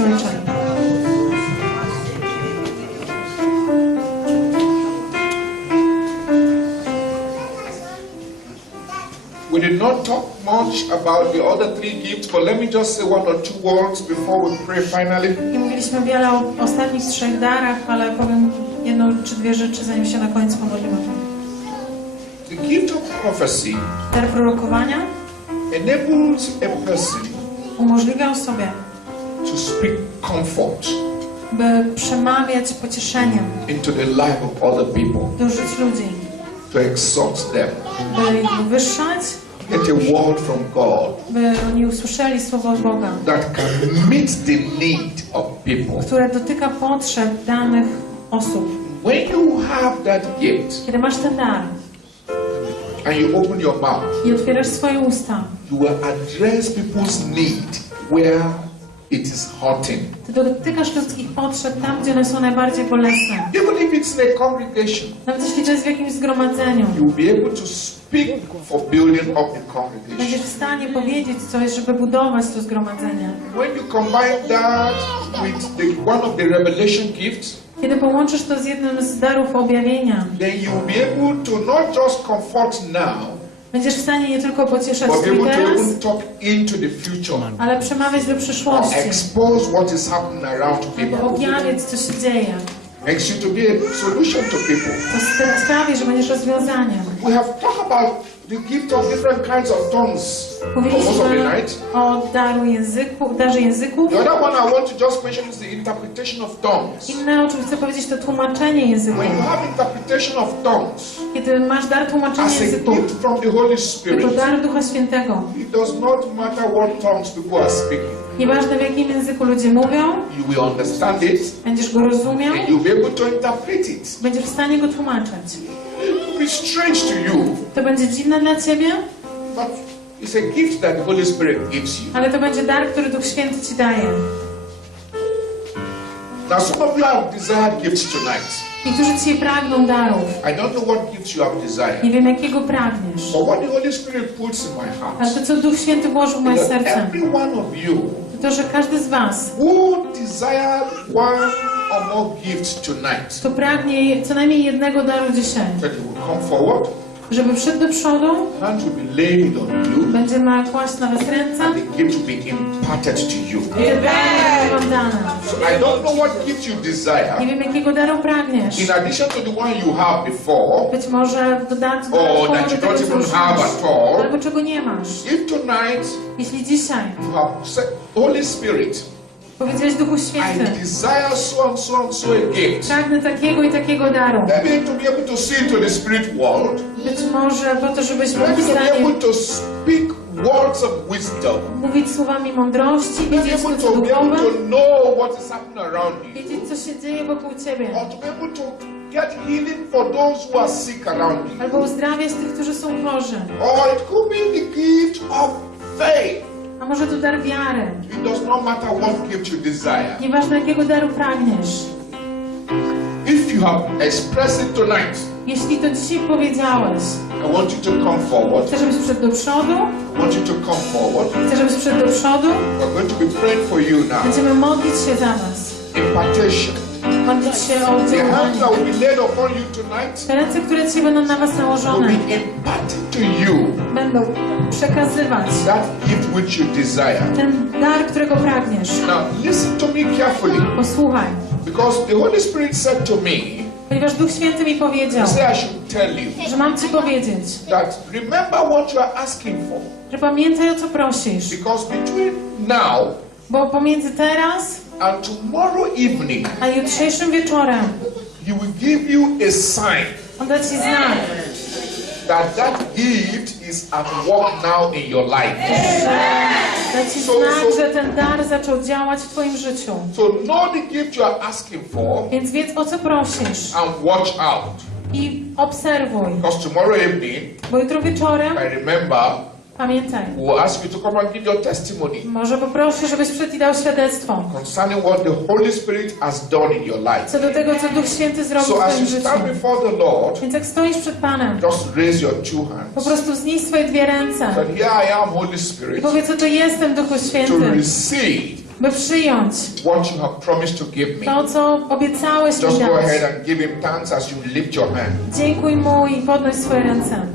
Ci, Ojcze. We did not talk much about the other three gifts, but let me just say one or two words before we pray finally. Nie mówiliśmy wiele o ostatnich 3 darach, ale powiem jedną czy dwie rzeczy, zanim się na koniec pomodlimy. The gift of prophecy Dar prorokowania enables a person umożliwia osobie, to speak comfort by przemawiać pocieszeniem into the life of other people, do żyć ludzi, to exhort them, by ich wywyższać, get a word from God by oni usłyszeli słowo od Boga, that can meet the need of people. które dotyka potrzeb danych osób. When you have that gift Kiedy masz ten dar and you open your mouth, i otwierasz swoje usta, you will address people's need where it is hurting. ty dotykasz ludzkich potrzeb tam, gdzie one są najbardziej bolesne. Even if it's in a congregation, Nawet jeśli to jest w jakimś zgromadzeniu, you will be able to speak for building up the będziesz congregation. w stanie powiedzieć coś, żeby budować to zgromadzenie. When you combine that with one of the revelation gifts, Kiedy połączysz to z jednym z darów objawienia, then you will be able to not just comfort now, będziesz w stanie nie tylko pocieszać but be tu i able to teraz, even talk into the future ale przemawiać do or przyszłości, expose what is happening around albo people. objawiać, co się dzieje. Makes you to be a solution to people. To sprawi, że będziesz rozwiązaniem. We have talked about the gift of different kinds of tongues for most of the Mówiliśmy night. o darze języków. The other one I want to just mention is the interpretation of tongues. Inne, o czym chcę powiedzieć, to tłumaczenie języków. When you have interpretation of tongues Kiedy masz dar tłumaczenia as a języków, gift from the Holy jako Spirit, dar Ducha Świętego, it does not matter what tongues people are speaking. nieważne w jakim języku ludzie mówią, You will understand it będziesz go rozumiał, and you'll be able to interpret it. będziesz w stanie go tłumaczyć. It will be strange to you, To będzie dziwne dla Ciebie, but it's a gift that the Holy Spirit gives you. ale to będzie dar, który Duch Święty Ci daje. Now, some of you have desired gifts tonight. Niektórzy dzisiaj pragną darów. I don't know what gifts you have desired, Nie wiem, jakiego pragniesz. but what the Holy Spirit puts in my Ale heart to, co Duch Święty włożył w moje is that serce, every one of you to to, że każdy z Was who desire one or more gifts tonight, to pragnie co najmniej jednego daru dzisiaj. that you will come forward, Żeby wszedł do przodu, hands will be laid on you, będzie ma kłaść na Was ręce and the gift will be imparted to you. i te dary będą Wam dane. So I don't know what gift you Nie desire, wiem, jakiego daru pragniesz. in addition to the one you have before, Być może w dodatku or do that you tego, don't co even już have masz, at all. albo czego nie masz. If tonight Jeśli dzisiaj you have said, Holy Spirit, powiedziałeś Duchu I Święty, desire so and so and so a gift, pragnę takiego i takiego daru. maybe to be able to see into the spirit world, Być może po to, żebyś był maybe w to be stanie able to speak words of wisdom, mówić słowami mądrości, to be wiedzieć able co to be duchowe, able to know what is happening around you, wiedzieć co się dzieje wokół Ciebie. or to be able to get healing for those who are sick around you. Albo uzdrawiać tych, którzy są chorzy. Or it could be the gift of faith. A może to dar wiary. It does not matter what gift you desire. Nieważne jakiego daru pragniesz. If you have expressed it tonight, Jeśli to dzisiaj powiedziałeś, I want you to come forward. chcę, żebyś przyszedł do przodu, I want you to come forward. chcę, żebyś przyszedł do przodu, We're going to be praying for you now. będziemy modlić się za Was. Impartation. Modlić się o The hands udzielanie. that will be laid upon you tonight Te ręce, które dzisiaj będą na Was will nałożone, be imparted to you będą przekazywać that gift which you desire. ten dar, którego pragniesz. Now, listen to me carefully, Posłuchaj, because the Holy Spirit said to me, ponieważ Duch Święty mi powiedział, He said I should tell you że mam Ci powiedzieć, that remember what you are asking for, że pamiętaj, o co prosisz, because between now bo pomiędzy teraz and tomorrow evening, a jutrzejszym wieczorem He will give you a sign On da Ci znak, that that gift is at work now in your life. da Ci znak, że ten dar zaczął działać w Twoim życiu. So know the gift you are asking for Więc wiedz, o co prosisz and watch out. i obserwuj, Because tomorrow evening, bo jutro wieczorem, I remember, pamiętaj, we will ask you to come and give your testimony może poproszę, żebyś przyszedł i dał świadectwo concerning what the Holy Spirit has done in your life. co do tego, co Duch Święty zrobił So w as Twoim you życiu. stand before the Lord, Więc jak stoisz przed Panem, just raise your two po hands. prostu wznieś swoje dwie ręce That here I am, Holy i Spirit, powiedz, oto jestem, Duchu to Święty, receive by przyjąć what you have promised to give me. to, co obiecałeś mi Just go dać. ahead and give him thanks as you lift your hand. Dziękuj mu i podnoś swoje ręce.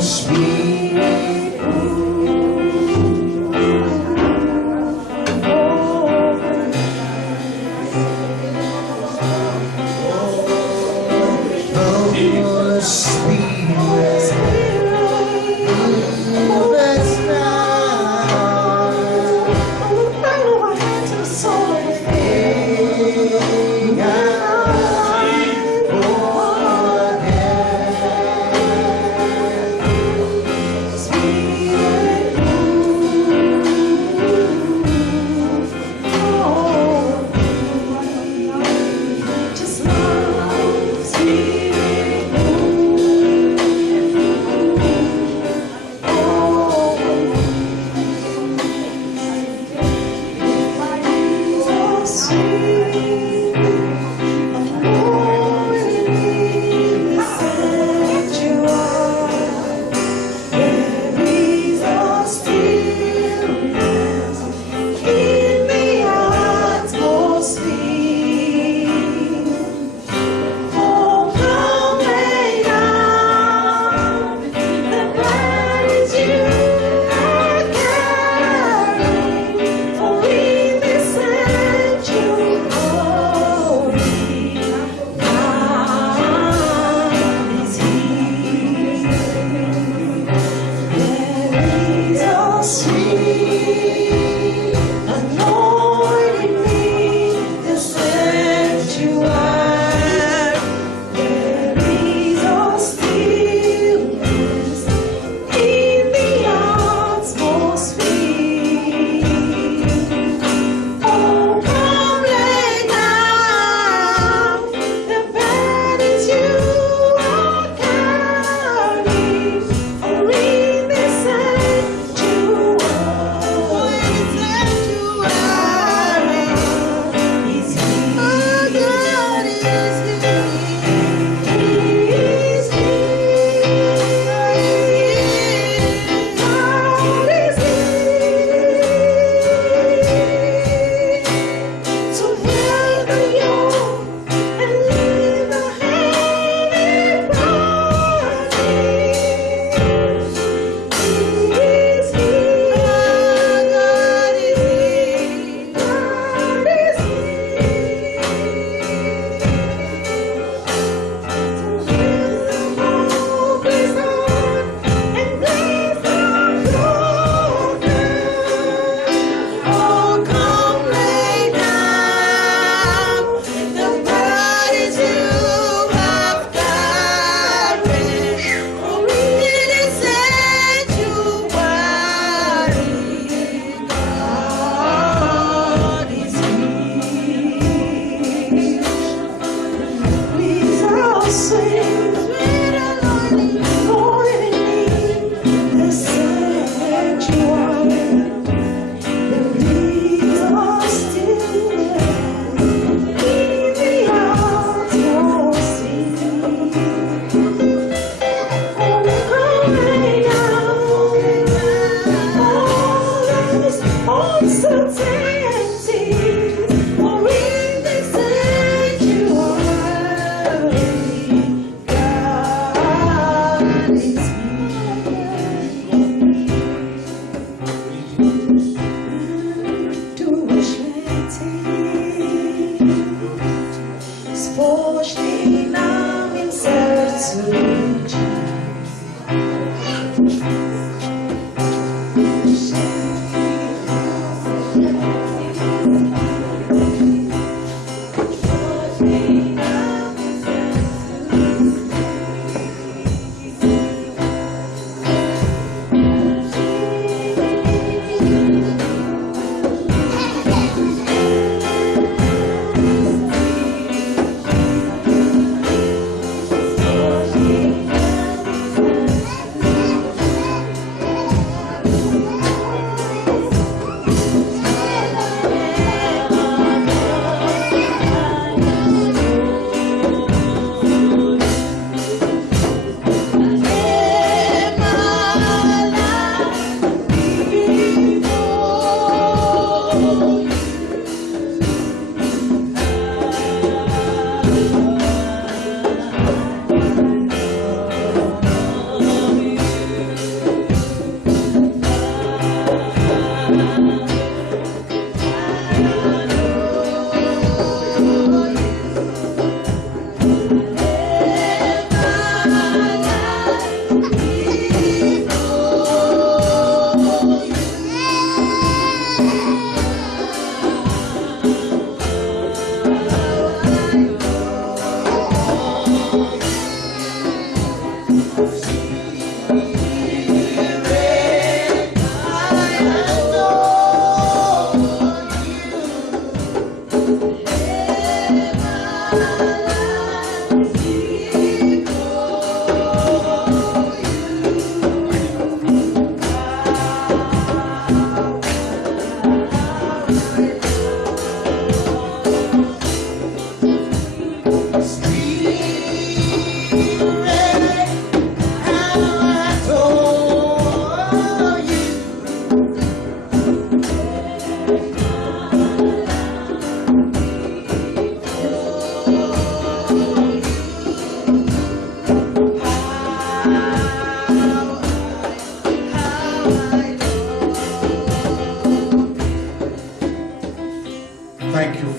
Spirit,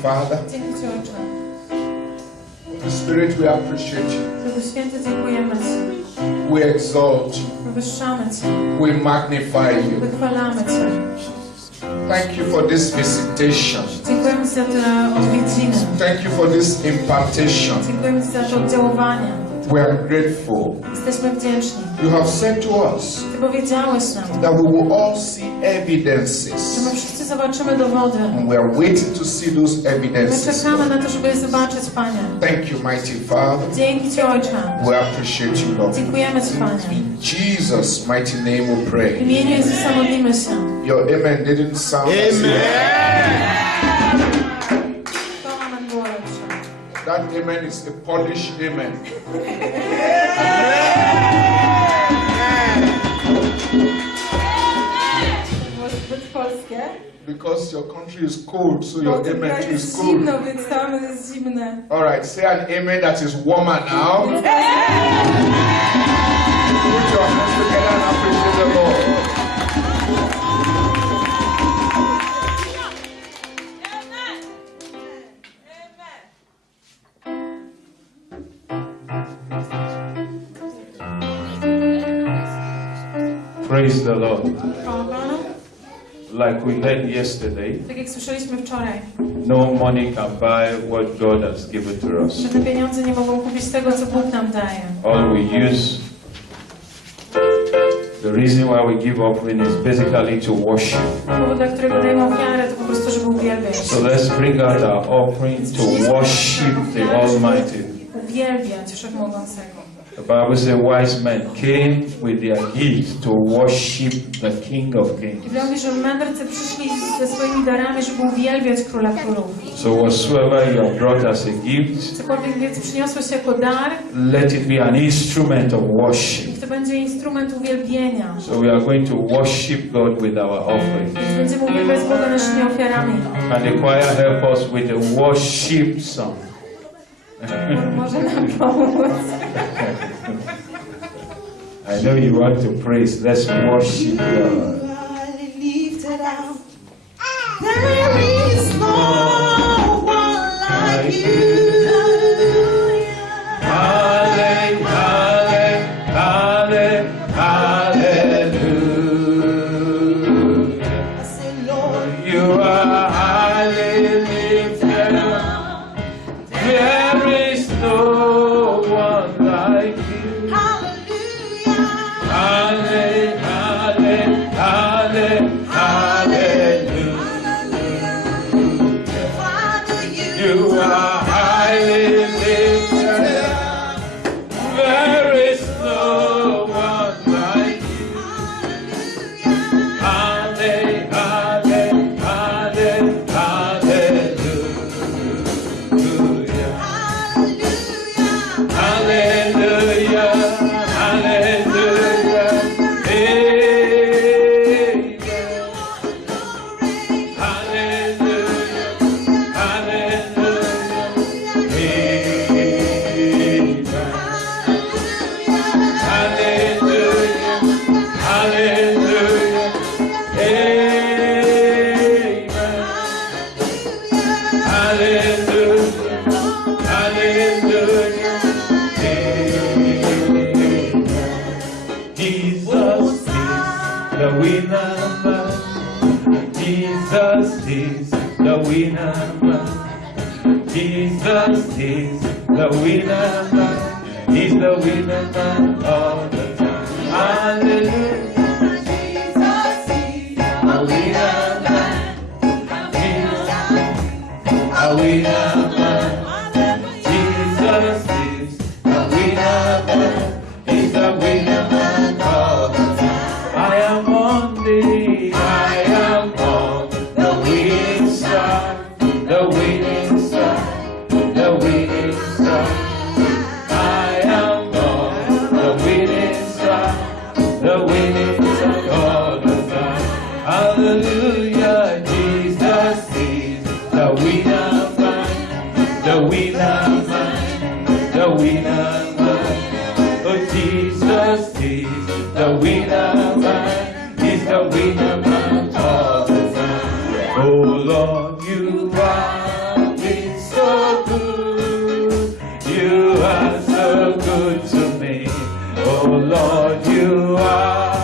Father. Dzięki Ci, Ojcze. Holy Spirit, we appreciate you. Duchu Święty, dziękujemy Ci. We exalt you. Wywyższamy Cię. We magnify you. Wychwalamy Cię. Thank you for this visitation. Dziękujemy Ci za te odwiedziny. Thank you for this impartation. Dziękujemy Ci za to oddziaływanie. We are grateful. Jesteśmy wdzięczni. You have said to us Ty powiedziałeś nam, that we will all see że evidences. my wszyscy zobaczymy dowody. And we are waiting to see those My evidences. czekamy na to, żeby je zobaczyć, Panie. Thank you, mighty Father. Dzięki Ci, Ojcze. We appreciate you, Lord. Dziękujemy Ci, Panie. In Jesus' mighty name we W pray. imieniu Jezusa modlimy się. Your amen didn't sound as Amen. To amen było lepsze. that amen is a Polish amen. Było zbyt polskie. Because your country is cold, so your Bo ten amen kraj too is jest cold. zimno, więc to amen jest zimne. All right, say an amen that is warmer now. Put your hands together and appreciate the Lord. Praise the Lord. Chwała Panu. Like we heard yesterday, Tak jak słyszeliśmy wczoraj, no money can buy what God has given to us. żadne pieniądze nie mogą kupić tego, co Bóg nam daje. All we use, the reason why we give offering is basically to worship. Powód, dla którego dajemy ofiarę, to po prostu, żeby uwielbiać. So let's bring out our offering to worship the Almighty. Uwielbiać Wszechmogącego. The Bible says wise men came with their gifts to worship the King of Kings. Biblia mówi, że mędrcy przyszli ze swoimi darami, żeby uwielbiać Króla Królów. So whatsoever you have brought as a gift, Cokolwiek więc przyniosłeś jako dar, let it be an instrument of worship. niech to będzie instrument uwielbienia. So we are going to worship God with our offering. Więc będziemy uwielbiać Boga naszymi ofiarami. Can the choir help us with a worship song? Może nam pomóc. I know you want to praise. Let's worship God. Lifted up. There is no one like you. Hallelujah. Jesus is the winner man. He's the winner man all the time. Oh Lord, you have been so good. You are so good to me. Oh Lord, you are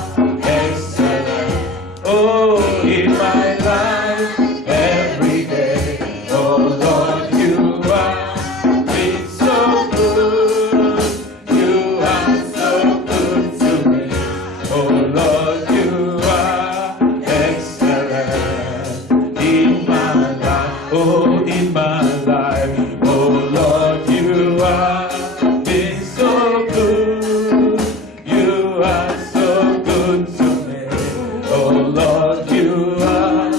excellent. Oh, in my life every day. Oh Lord, you are been so good. You are so good to me. Oh Lord, you are excellent in my life. Oh, in my life. Oh Lord, you are been so good. You are so good to me. Oh Lord, you are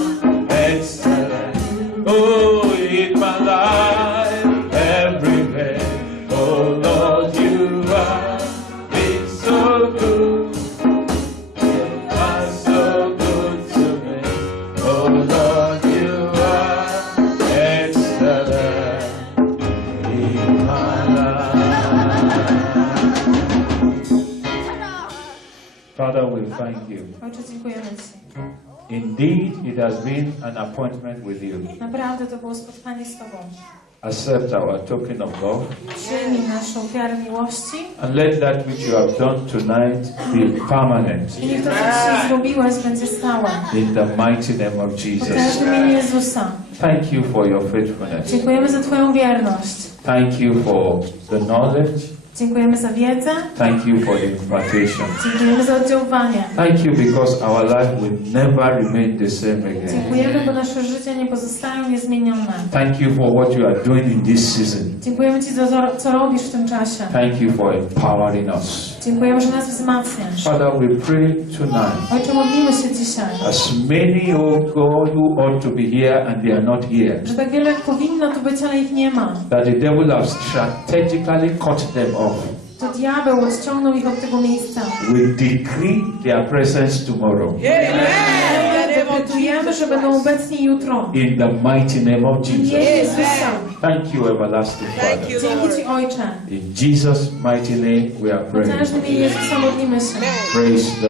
excellent. Oh, in my life everywhere. Oh Lord, you are been so good. You are so good to me. Oh Lord, you are excellent in my life. Father, we thank you. Ojcze, dziękujemy Ci. Indeed, it has been an appointment with you. Naprawdę to było spotkanie z Tobą. Accept our token of love Przyjmij naszą ofiarę miłości and let that which you have done tonight be permanent i niech to, co dzisiaj zrobiłeś, będzie stałe. in the mighty name of W Jesus. potężnym imieniu Jezusa. Thank you for your faithfulness. Dziękujemy za Twoją wierność. Thank you for the knowledge. Dziękujemy za wiedzę. Thank you for the impartation. Dziękujemy za oddziaływanie. Thank you because our life will never remain the same again. Dziękujemy, bo nasze życie nie pozostają niezmienione. Thank you for what you are doing in this season. Dziękujemy Ci za to, co robisz w tym czasie. Thank you for empowering us. Dziękujemy, że nas wzmacniasz. Father, we pray tonight. Ojcze, modlimy się dzisiaj, As many, oh God, who ought to be here and they are not here, że tak wiele jak powinno tu być, ale ich nie ma. that the devil has strategically cut them off. To diabeł odciągnął ich od tego miejsca. We decree their presence tomorrow Dekretujemy, że będą obecni jutro. in the mighty name of W imieniu Jesus. Jezusa. Thank you, everlasting Father. Dzięki Ci, Ojcze. In Jesus' mighty name we are W praying. potężnym imieniu Jezusa modlimy się. Praise the